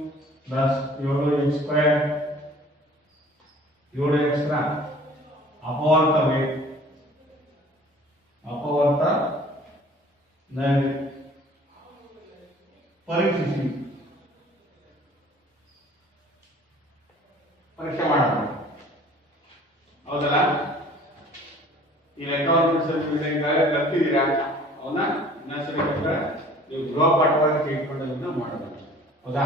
plus 7x square 7x ರ ಅಪವರ್ತವೇ ಅಪವರ್ತ ಪರೀಕ್ಷಿಸಿ ಪರೀಕ್ಷೆ ಮಾಡೋಣ. ಹೌದಲ್ಲ? ಈ ಲೆಕ್ಕವನ್ನು ಈಗಾಗಲೇ ಕಲ್ತಿದ್ದೀರಾ. ಅವನ್ನ ಇನ್ನೊಂದ್ಸರಿ ಕಲಿತ್ರೆ ನೀವು ಗೃಹಪಾಠವಾಗಿ ತೆಗೆದುಕೊಂಡದನ್ನ ಮಾಡಬೇಕು. ಹೌದಾ?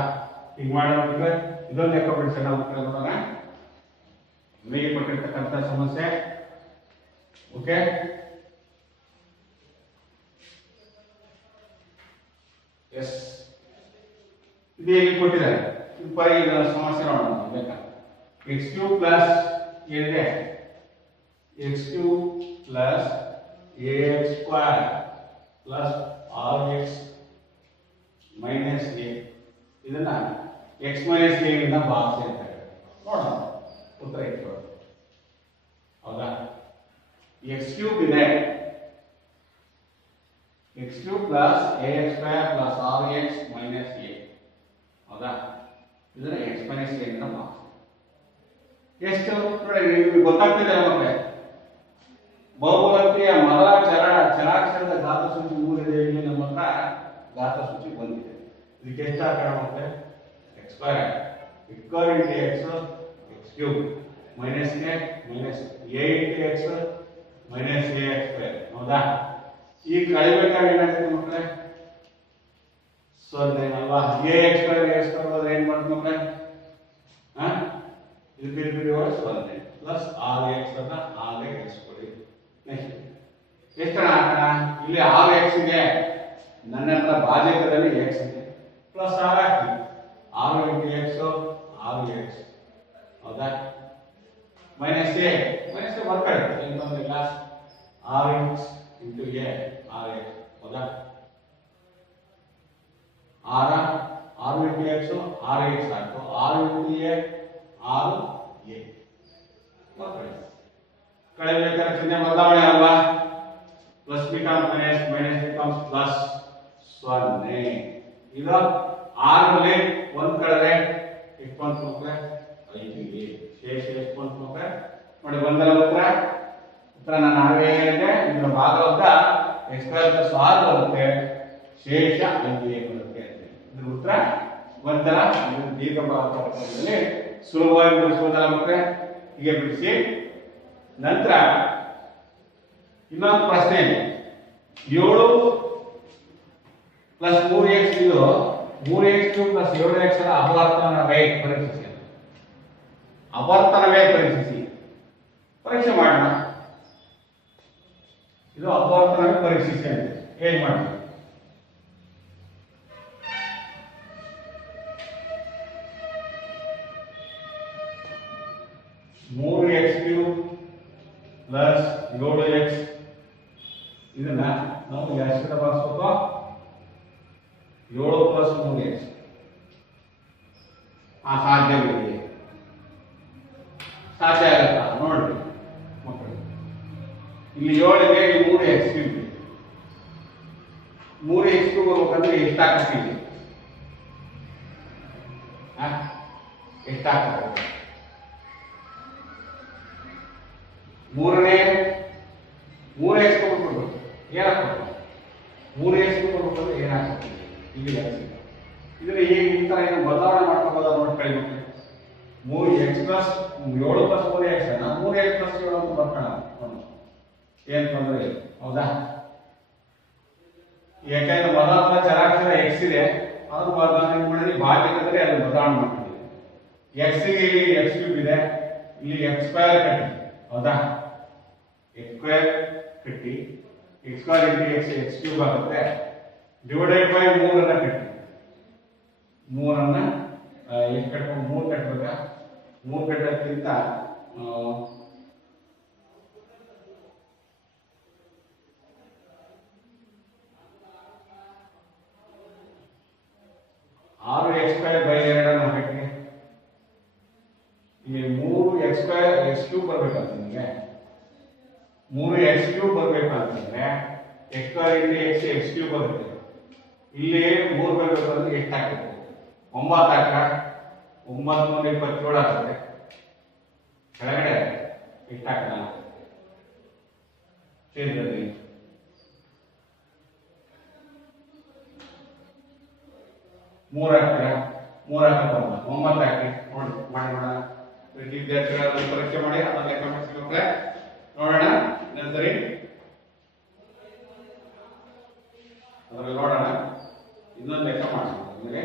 ಈಗ ಮಾಡೋದ್ರೆ ಇದೊಂದು ಲೆಕ್ಕ ಬಿಡಿಸೋಣ ನೋಡೋಣ. ನಿಮಗೆ ಕೊಟ್ಟಿರ್ತಕ್ಕಂಥ ಸಮಸ್ಯೆ. ಓಕೆ, ಎಸ್, ಇದು ಹೇಗೆ ಕೊಟ್ಟಿದ್ದಾರೆ ಈಗ ಸಮಸ್ಯೆ ನೋಡೋಣ. ಲೆಕ್ಕ ಎಕ್ಸ್ ಕ್ಯೂಬ್ ಪ್ಲಸ್ ಏನಿದೆ x cube plus A x square plus R x minus a ಇದನ್ನ ಎಕ್ಸ್ ಮೈನಸ್ ಎ ಇಂದ ಭಾಗಿಸಿ ಅಂತ ನೋಡೋಣ. ಉತ್ತರ ಇತ್ತು. ಹೌದಾ? ಎಕ್ಸ್ ಕ್ಯೂಬ್ ಇದೆ x cube plus A x square plus R x minus a. ಹೌದಾ? ಇದನ್ನ ಎಕ್ಸ್ ಮೈನಸ್ ಎ ಇಂದ ಭಾಗಿಸಿ. ಎಷ್ಟು ನೋಡಿ, ನಿಮಗೆ ಗೊತ್ತಾಗ್ತಿದೆ ಮತ್ತೆ ಬಹುಪದೋಕ್ತಿಯ ಮೊದಲ ಚರಾಕ್ಷರದ ಘಾತಸೂಚಿ 3 ಇದೆ. ಇಲ್ಲಿ ನಮ್ಮ ಹತ್ರ ಘಾತಸೂಚಿ ಬಂದಿದೆ. ಇದಕ್ಕೆ ಎಷ್ಟು ಹಾಕೋಣ ಮತ್ತೆ X square square into X X cube minus A minus A into X minus A x square. ಹೌದಾ? ಈಗ ಕಳಿಬೇಕಾದ್ರೆ ಏನಾಗುತ್ತೆ ಮಕ್ಕಳೇ? 0 ಅಲ್ವಾ? ಎ ಎಕ್ಸ್ ಸ್ಕ್ವೇರ್ ಹೋದ್ರೆ ಏನ್ ಮಾಡ್ತೀವಿ ಮಕ್ಕಳೇ? ಇದು ಬಿಡಿ 0 ಪ್ಲಸ್ ಆರ್ ಎಕ್ಸ್ ಅನ್ನ ಆರ್ ಎಕ್ಸ್ ಕೊಡಿ. ನೆಕ್ಸ್ಟ್ ಎಷ್ಟು ಹಾಕೋಣ? ಇಲ್ಲಿ ಆರ್ ಎಕ್ಸ್ ಇದೆ, ನನ್ನ ಹತ್ರ ಭಾಜಕದಲ್ಲಿ ಎಕ್ಸ್ ಇದೆ, ಪ್ಲಸ್ ಆರ್ ಹಾಕ್ತೀವಿ. R into X R X. ಹೌದಾ? ಮೈನಸ್ ಎ ಬರ್ಕೊಳ್ಳಿ, ಏನು ತೊಂದರೆ ಇಲ್ಲ. R X into A R X. ಹೌದಾ? R into X R X ಹಾಕು, R into A R A ಬರ್ಕೊಳ್ಳಿ. ಕಳೆಬೇಕಾದ್ರೆ ಚಿಹ್ನೆ ಬದಲಾವಣೆ ಅಲ್ವಾ? Plus becomes minus, minus becomes plus 0. ಈಗ 6 ರಲ್ಲಿ 1 ಕಳೆದ್ರೆ ಎಷ್ಟು ಬಂತು ಮಕ್ಕಳೇ? 5. ಶೇಷ ಎಷ್ಟು ಬಂತು ಮಕ್ಕಳೇ? ನೋಡಿ, ಒಂದರ ಉತ್ತರ ನಾನು ಹಾಗೆ ಹೇಳಿದೆ. ಇದರ ಭಾಗವತ ಎಕ್ಸ್ ಸ್ಕ್ವೇರ್ ಪ್ಲಸ್ 6 ಬರುತ್ತೆ, ಶೇಷ 5 ಬರುತ್ತೆ. ಇದ್ರ ಉತ್ತರ ಒಂದರ ದೀರ್ಘ ಭಾಗದಲ್ಲಿ ಸುಲಭವಾಗಿ ಬಿಡಿಸಬಹುದಲ್ಲ ಮಕ್ಕಳೇ? ಹೀಗೆ ಬಿಡಿಸಿ. ನಂತರ ಇನ್ನೊಂದು ಪ್ರಶ್ನೆ ಇದೆ. 7 ಪ್ಲಸ್ 3x ಇದು 3x ಕ್ಯೂಬ್ ಪ್ಲಸ್ 7x ರ ಅಪವರ್ತನವೇ ಪರೀಕ್ಷಿಸಿ. ಅಪವರ್ತನವೇ ಪರೀಕ್ಷಿಸಿ. ಪರೀಕ್ಷೆ ಮಾಡೋಣ. ಇದು ಅಪವರ್ತನವೇ ಪರೀಕ್ಷಿಸಿ ಅಂತ ಹೇಗೆ ಮಾಡ್ತೀವಿ? ಮೂರು ಎಕ್ಸ್ ಕ್ಯೂಬ್ ಪ್ಲಸ್ 7x ಇದನ್ನ ನಾವು ಎಷ್ಟರ ಭಾಗಿಸಬೇಕು? 7 ಪ್ಲಸ್ 3x. ಸಾಧ್ಯವಿದೆ? ಸಾಧ್ಯ ಆಗತ್ತಾ? ನೋಡ್ರಿ ಮಕ್ಕಳು, ಇಲ್ಲಿ 7 ಇದೆ, ಇಲ್ಲಿ 3x ಕ್ಯೂಬ್ ಇದೆ. 3x ಕ್ಯೂಬ್ ಬರ್ಬೇಕಂದ್ರೆ ಎಷ್ಟು ಹಾಕ್ತೀವಿ? ಎಷ್ಟು ಹಾಕ್ಬೇಕು? 3x ಕೊಡ್ಬೇಕು. ಏನಾಗ್ಬೇಕು? 3x ಕೊಡ್ಬೇಕು ಏನಾಗ್ತದೆ? ಇಲ್ಲಿ ಇದನ್ನ ಹೇಗೆ ಈ ತರ ಏನು ಬದಲಾವಣೆ ಮಾಡ್ಕೋಬೋದ ನೋಡ್ಕೊಳ್ಳಿ ಮಕ್ಕಳು. 3x plus 7 plus 3x 3x plus 7 ಅಂತ ಬರ್ಕೋಣ. ಏನ್ ತೊಂದರೆ ಇಲ್ಲ. ಹೌದಾ? ಯಾಕಂದ್ರೆ ಮೊದಲ ಚರಾಕ್ಷರ x ಇದೆ, ಅದು ಬದಲಾವಣೆ ಮಾಡಿದ್ರೆ ಭಾಗಿಸಿದ್ರೆ ಅದು ಬದಲಾವಣೆ ಮಾಡ್ತೀವಿ. x ಗೆ ಇಲ್ಲಿ x ಕ್ಯೂಬ್ ಇದೆ, ಇಲ್ಲಿ x ಸ್ಕ್ವೇರ್ ಕಟ್ಟಿ. ಹೌದಾ? x ಸ್ಕ್ವೇರ್ ಕಟ್ಟಿ x square into x x cube ಆಗುತ್ತೆ. ಡಿವೈಡೆಡ್ ಬೈ 3 ಕಟ್ಟಿ 3 ಎಷ್ಟು ಕಟ್ಬೇಕು 3 ಕಟ್ಟಬೇಕಾ 3 ಕಟ್ಟೋಕ್ಕಿಂತ 6x² / 2 ಹಾಕಿ ಈ 3x² x³ ಬರಬೇಕಂತ ನಿಮಗೆ 3x³ ಬರಬೇಕಂತಂದ್ರೆ x² × x x³ ಬರುತ್ತೆ ಇಲ್ಲಿ 3 ಬರಬೇಕಂದ್ರೆ ಎಷ್ಟು ಹಾಕಬೇಕು 9 ಹಾಕ 9 × 27 ಆಗುತ್ತೆ ಕೆಳಗಡೆ ಎಷ್ಟು ಹಾಕೋಣ ಕೇಂದ್ರದಲ್ಲಿ 3 ಹಾಕ್ತೀರಾ 3 ಹಾಕೋಣ 9 ಹಾಕಿ ನೋಡಿ ಮಾಡೋಣ ವಿದ್ಯಾರ್ಥಿಗಳನ್ನು ಪರೀಕ್ಷೆ ಮಾಡಿ ಅದನ್ನ ಲೆಕ್ಕ ಮಾಡಿಸ್ಕೊಂಡ್ರೆ ನೋಡೋಣ ಇನ್ನೊಂದ್ಸರಿ ಅದ್ರಲ್ಲಿ ನೋಡೋಣ ಇನ್ನೊಂದು ಲೆಕ್ಕ ಮಾಡೋಣ ನಿಮಗೆ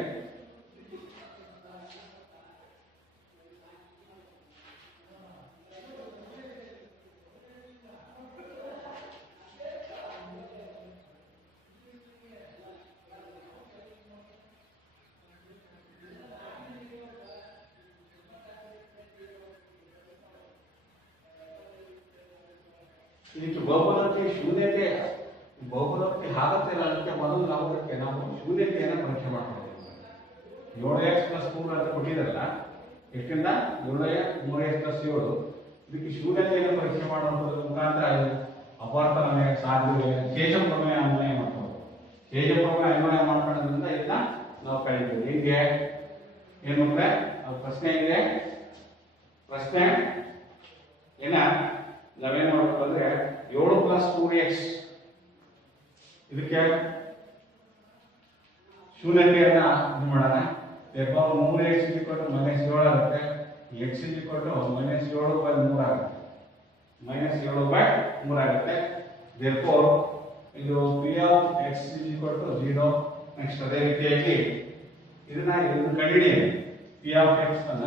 ಇದಕ್ಕೆ ಬಹುಪದಕ್ಕೆ ಶೂನ್ಯತೆ ಬಹುಪದಕ್ಕೆ ಆಗುತ್ತೆ ಅನ್ನೋದಕ್ಕೆ ಮೊದಲು ನಾವು ಶೂನ್ಯತೆಯನ್ನು ಪರೀಕ್ಷೆ ಮಾಡ್ತೀವಿ 7x + 3 ಅಂತ ಕೊಟ್ಟಿದ್ದಾರಲ್ಲ ಎಷ್ಟರಿಂದ 3x + 7 ಇದಕ್ಕೆ ಶೂನ್ಯತೆಯನ್ನು ಪರೀಕ್ಷೆ ಮಾಡುವುದರ ಮುಖಾಂತರ ಅಪಾರ್ಥನ ಸಾಧ್ಯವೇ ಶೇಷ ಪ್ರಮೇಯ ಅನ್ವಯ ಮಾಡ್ಬೋದು ಶೇಷ ಪ್ರಮೇಯ ಅನ್ವಯ ಮಾಡ್ಕೊಳ್ಳೋದ್ರಿಂದ ಇದನ್ನ ನಾವು ಕಲಿತೀವಿ ಹೀಗೆ ಏನು ಅಂದ್ರೆ ಪ್ರಶ್ನೆ ಇದೆ ಪ್ರಶ್ನೆ ಏನ ನಾವೇನು ಮಾಡಬೇಕು ಅಂದ್ರೆ 7 + 2x ಇದಕ್ಕೆ ಶೂನ್ಯತೆಯನ್ನ ಇದು ಮಾಡೋಣ 3x -7 ಆಗುತ್ತೆ x -7/3 ಆಗುತ್ತೆ -7/3 ಆಗುತ್ತೆ therefore ಇದು p of x 0 ನೆಕ್ಸ್ಟ್ ಅದೇ ರೀತಿಯಾಗಿ ಇದನ್ನ ಕಂಡುಹಿಡಿಯಿರಿ p of x ಅನ್ನ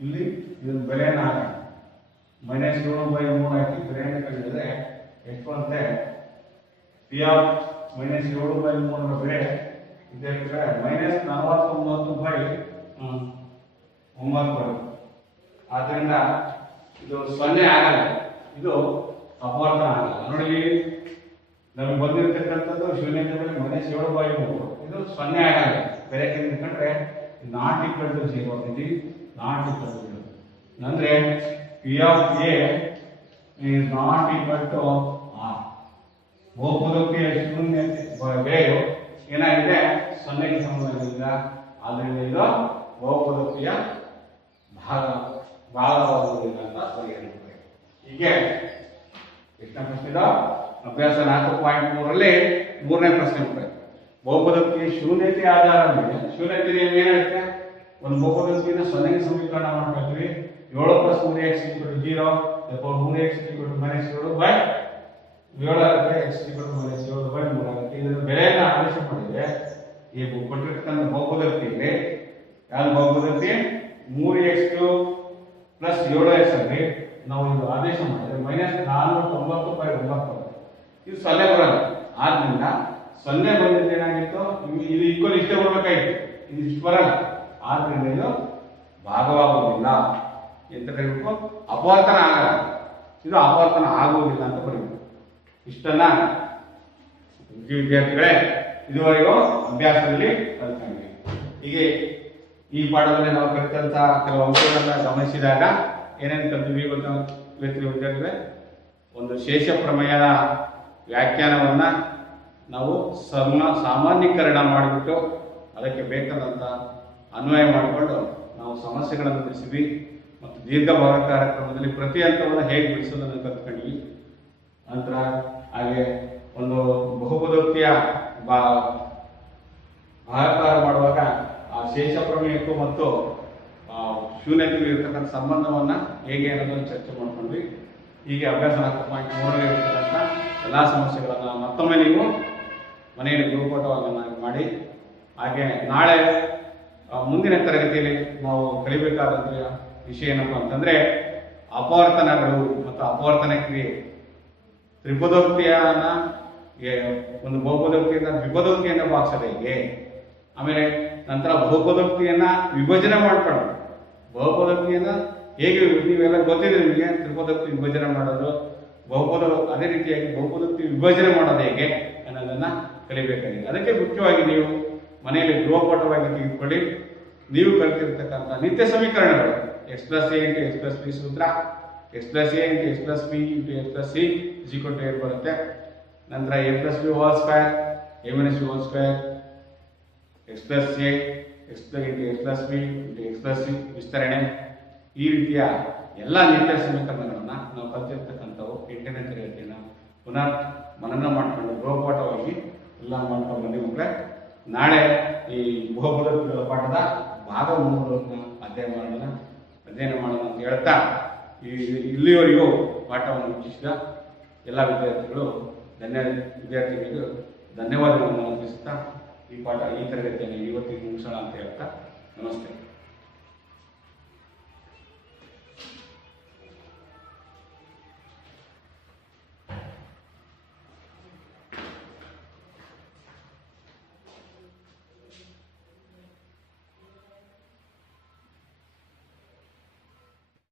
ಇಲ್ಲಿ ಇದರ ಬೆಲೆಯನ್ನು ಹಾಕೋಣ -7/3 ಹಾಕಿ ಬೆಲೆಯನ್ನು ಕಂಡುಹಿಡಿದ್ರೆ ಎಷ್ಟು ಬರುತ್ತೆ p of -7/3 ಬೆಲೆ ಇದೆ -49/9 ಬರುತ್ತೆ ಆದ್ದರಿಂದ ಇದು 0 ಆಗಲ್ಲ ಇದು ಅಪವರ್ತನ ಆಗಲ್ಲ ನೋಡಿ ನಮಗೆ ಬಂದಿರತಕ್ಕಂಥದ್ದು ಶೂನ್ಯತೆ ಬೆಲೆ -7/3 ಇದು 0 ಆಗಲ್ಲ ಬೆಲೆ ಕಂಡುಕೊಂಡ್ರೆ ನಾಟ್ ಈಕ್ವಲ್ ಟು 0 ಇದು ನಾಟ್ ಈಕ್ವಲ್ ಟು 0 ಅಂದ್ರೆ p of a is not equal to r ಬಹುಪದೋಕ್ತಿಯ ಶೂನ್ಯತೆ ಬೆಲೆಯು ಏನಾಗಿದೆ 0ಗೆ ಸಮನಾಗಿಲ್ಲ ಆದ್ದರಿಂದ ಇದು ಬಹುಪದೋಕ್ತಿಯ ಭಾಗವಾಗುವುದಿಲ್ಲ ಅಂತ ಪರಿಗಣಿಸುತ್ತೆ ಹೀಗೆ ಎಷ್ಟನೇ ಪ್ರಶ್ನೆ ಅಭ್ಯಾಸ 4.3ರಲ್ಲಿ 3ನೇ ಪ್ರಶ್ನೆ ಉತ್ತರ ಬಹುಪದೋಕ್ತಿಯ ಶೂನ್ಯತೆ ಆಧಾರದ ಮೇಲೆ ಶೂನ್ಯತೆ ಏನು ಹೇಳುತ್ತೆ ಒಂದು ಬಹುಪದೋಕ್ತಿಯನ್ನು 0ಗೆ ಸಮೀಕರಣ ಮಾಡ್ಕೊಳ್ತೀವಿ 7 + 3x = 0 therefore 3x = -7/7 ಆಗುತ್ತೆ x = -7/3 ಆಗುತ್ತೆ ಇದರ ಬೆಲೆಯನ್ನು ಆದೇಶ ಮಾಡಿದ್ರೆ ಈ ಕೊಟ್ಟಿರ್ತಕ್ಕಂಥ ಬಹುಪದೋಕ್ತಿಯಲ್ಲಿ ಯಾವ ಬಹುಪದೋಕ್ತಿ 3x³ + 7x ಅಲ್ಲಿ ನಾವು ಇದು ಆದೇಶ ಮಾಡಿದ್ರೆ -490/9 ಇದು 0 ಬರಲ್ಲ ಆದ್ದರಿಂದ 0 ಬಂದಿದ್ದು ಏನಾಗಿತ್ತು ಇದು ಈಕ್ವಲ್ ಇಷ್ಟೇ ಬರಬೇಕಾಗಿತ್ತು ಇದು ಇಷ್ಟು ಬರಲ್ಲ ಆದ್ದರಿಂದ ಇದು ಭಾಗವಾಗುವುದಿಲ್ಲ ಎಂತ ಕರೀಬೇಕು ಅಪವರ್ತನ ಆಗಲ್ಲ ಇದು ಅಪವರ್ತನ ಆಗುವುದಿಲ್ಲ ಅಂತ ಬರೀಬೇಕು ಇಷ್ಟನ್ನ ವಿದ್ಯಾರ್ಥಿಗಳೇ ಇದುವರೆಗೂ ಅಭ್ಯಾಸದಲ್ಲಿ ಕಲಿತ್ಕೊಂಡ್ವಿ ಹೀಗೆ ಈ ಪಾಠದಲ್ಲಿ ನಾವು ಕಲಿತಂತ ಕೆಲವು ಅಂಶಗಳನ್ನ ಗಮನಿಸಿದಾಗ ಏನೇನು ಕಲ್ತೀವಿ ಗೊತ್ತಾ ವಿದ್ಯಾರ್ಥಿಗಳೇ ಒಂದು ಶೇಷ ಪ್ರಮೇಯದ ವ್ಯಾಖ್ಯಾನವನ್ನ ನಾವು ಸಾಮಾನ್ಯೀಕರಣ ಮಾಡಿಬಿಟ್ಟು ಅದಕ್ಕೆ ಬೇಕಾದಂತ ಅನ್ವಯ ಮಾಡಿಕೊಂಡು ನಾವು ಸಮಸ್ಯೆಗಳನ್ನು ಬಿಡಿಸಿದ್ವಿ ಮತ್ತು ದೀರ್ಘ ಭಾಗಾಕಾರ ಕ್ರಮದಲ್ಲಿ ಪ್ರತಿ ಹಂತವನ್ನು ಹೇಗೆ ಬಿಡಿಸೋದನ್ನು ಕಲ್ತ್ಕೊಂಡ್ವಿ ನಂತರ ಹಾಗೆ ಒಂದು ಬಹುಪದೋಕ್ತಿಯ ಭಾಗಾಕಾರ ಮಾಡುವಾಗ ಆ ಶೇಷ ಪ್ರಮೇಯಕ್ಕೂ ಮತ್ತು ಶೂನ್ಯತೆಗೂ ಇರತಕ್ಕಂಥ ಸಂಬಂಧವನ್ನ ಹೇಗೆ ಅನ್ನೋದನ್ನು ಚರ್ಚೆ ಮಾಡ್ಕೊಂಡ್ವಿ ಹೀಗೆ ಅಭ್ಯಾಸ 4.3ರಲ್ಲಿ ಇರತಕ್ಕಂಥ ಎಲ್ಲ ಸಮಸ್ಯೆಗಳನ್ನು ಮತ್ತೊಮ್ಮೆ ನೀವು ಮನೆಯಲ್ಲಿ ಗೃಹಪಾಠವನ್ನು ಮಾಡಿ ಹಾಗೆ ನಾಳೆ ಮುಂದಿನ ತರಗತಿಯಲ್ಲಿ ನಾವು ಕಲಿಬೇಕಾದಂಥ ವಿಷಯ ಏನಪ್ಪ ಅಂತಂದ್ರೆ ಅಪವರ್ತನಗಳು ಮತ್ತು ಅಪವರ್ತನ ಕ್ರಿಯೆ ತ್ರಿಪದೋಕ್ತಿಯನ್ನ ಒಂದು ಬಹುಪದೋಕ್ತಿಯಿಂದ ದ್ವಿಪದೋಕ್ತಿಯನ್ನು ಭಾಗಿಸೋದು ಹೇಗೆ, ಆಮೇಲೆ ನಂತರ ಬಹುಪದೋಕ್ತಿಯನ್ನ ವಿಭಜನೆ ಮಾಡ್ಕೊಂಡು ಬಹುಪದೋಕ್ತಿಯನ್ನ ಹೇಗೆ ನೀವೆಲ್ಲ ಗೊತ್ತಿದೆ ನಿಮಗೆ ತ್ರಿಪದೋಕ್ತಿ ವಿಭಜನೆ ಮಾಡೋದು, ಅದೇ ರೀತಿಯಾಗಿ ಬಹುಪದೋಕ್ತಿ ವಿಭಜನೆ ಮಾಡೋದು ಹೇಗೆ ಅನ್ನೋದನ್ನ ಕಲಿಬೇಕಾಗಿದೆ. ಅದಕ್ಕೆ ಮುಖ್ಯವಾಗಿ ನೀವು ಮನೆಯಲ್ಲಿ ಗೃಹಪಾಠವಾಗಿ ತೆಗೆದುಕೊಳ್ಳಿ. ನೀವು ಕಲಿತಿರ್ತಕ್ಕಂಥ ನಿತ್ಯ ಸಮೀಕರಣಗಳು X plus A into X plus B ಸೂತ್ರ, X plus A into X plus B into X plus C equal to 8 ಬರುತ್ತೆ. ನಂತರ A plus B whole square, A minus B whole square, X plus A X into X plus B into X plus C ವಿಸ್ತರಣೆ, ಈ ರೀತಿಯ ಎಲ್ಲ ನಿತ್ಯ ಸಮೀಕರಣಗಳನ್ನ ನಾವು ಕಲಿತಿರ್ತಕ್ಕಂಥವು 8ನೇ ತರಗತಿಯನ್ನು ಪುನಃ ಮನನ ಮಾಡ್ಕೊಂಡು ಗೃಹಪಾಠವಾಗಿ ಎಲ್ಲ ಮಾಡ್ಕೊಂಡು ಬನ್ನಿ ಮಕ್ಕಳೇ. ನಾಳೆ ಈ ಬಹುಪದೋಕ್ತಿಗಳ ಪಾಠದ ಭಾಗ 3 ಅಧ್ಯಯನ ಮಾಡೋಣ ಅಂತ ಹೇಳ್ತಾ ಇಲ್ಲಿಯವರೆಗೂ ಪಾಠವನ್ನು ಮುಗಿಸಿದ ಎಲ್ಲ ವಿದ್ಯಾರ್ಥಿಗಳಿಗೂ ಧನ್ಯವಾದಗಳನ್ನು ಅರ್ಪಿಸುತ್ತಾ ಈ ತರಗತಿಯನ್ನು ಇವತ್ತಿಗೆ ಮುಗಿಸೋಣ ಅಂತ ಹೇಳ್ತಾ ನಮಸ್ತೆ.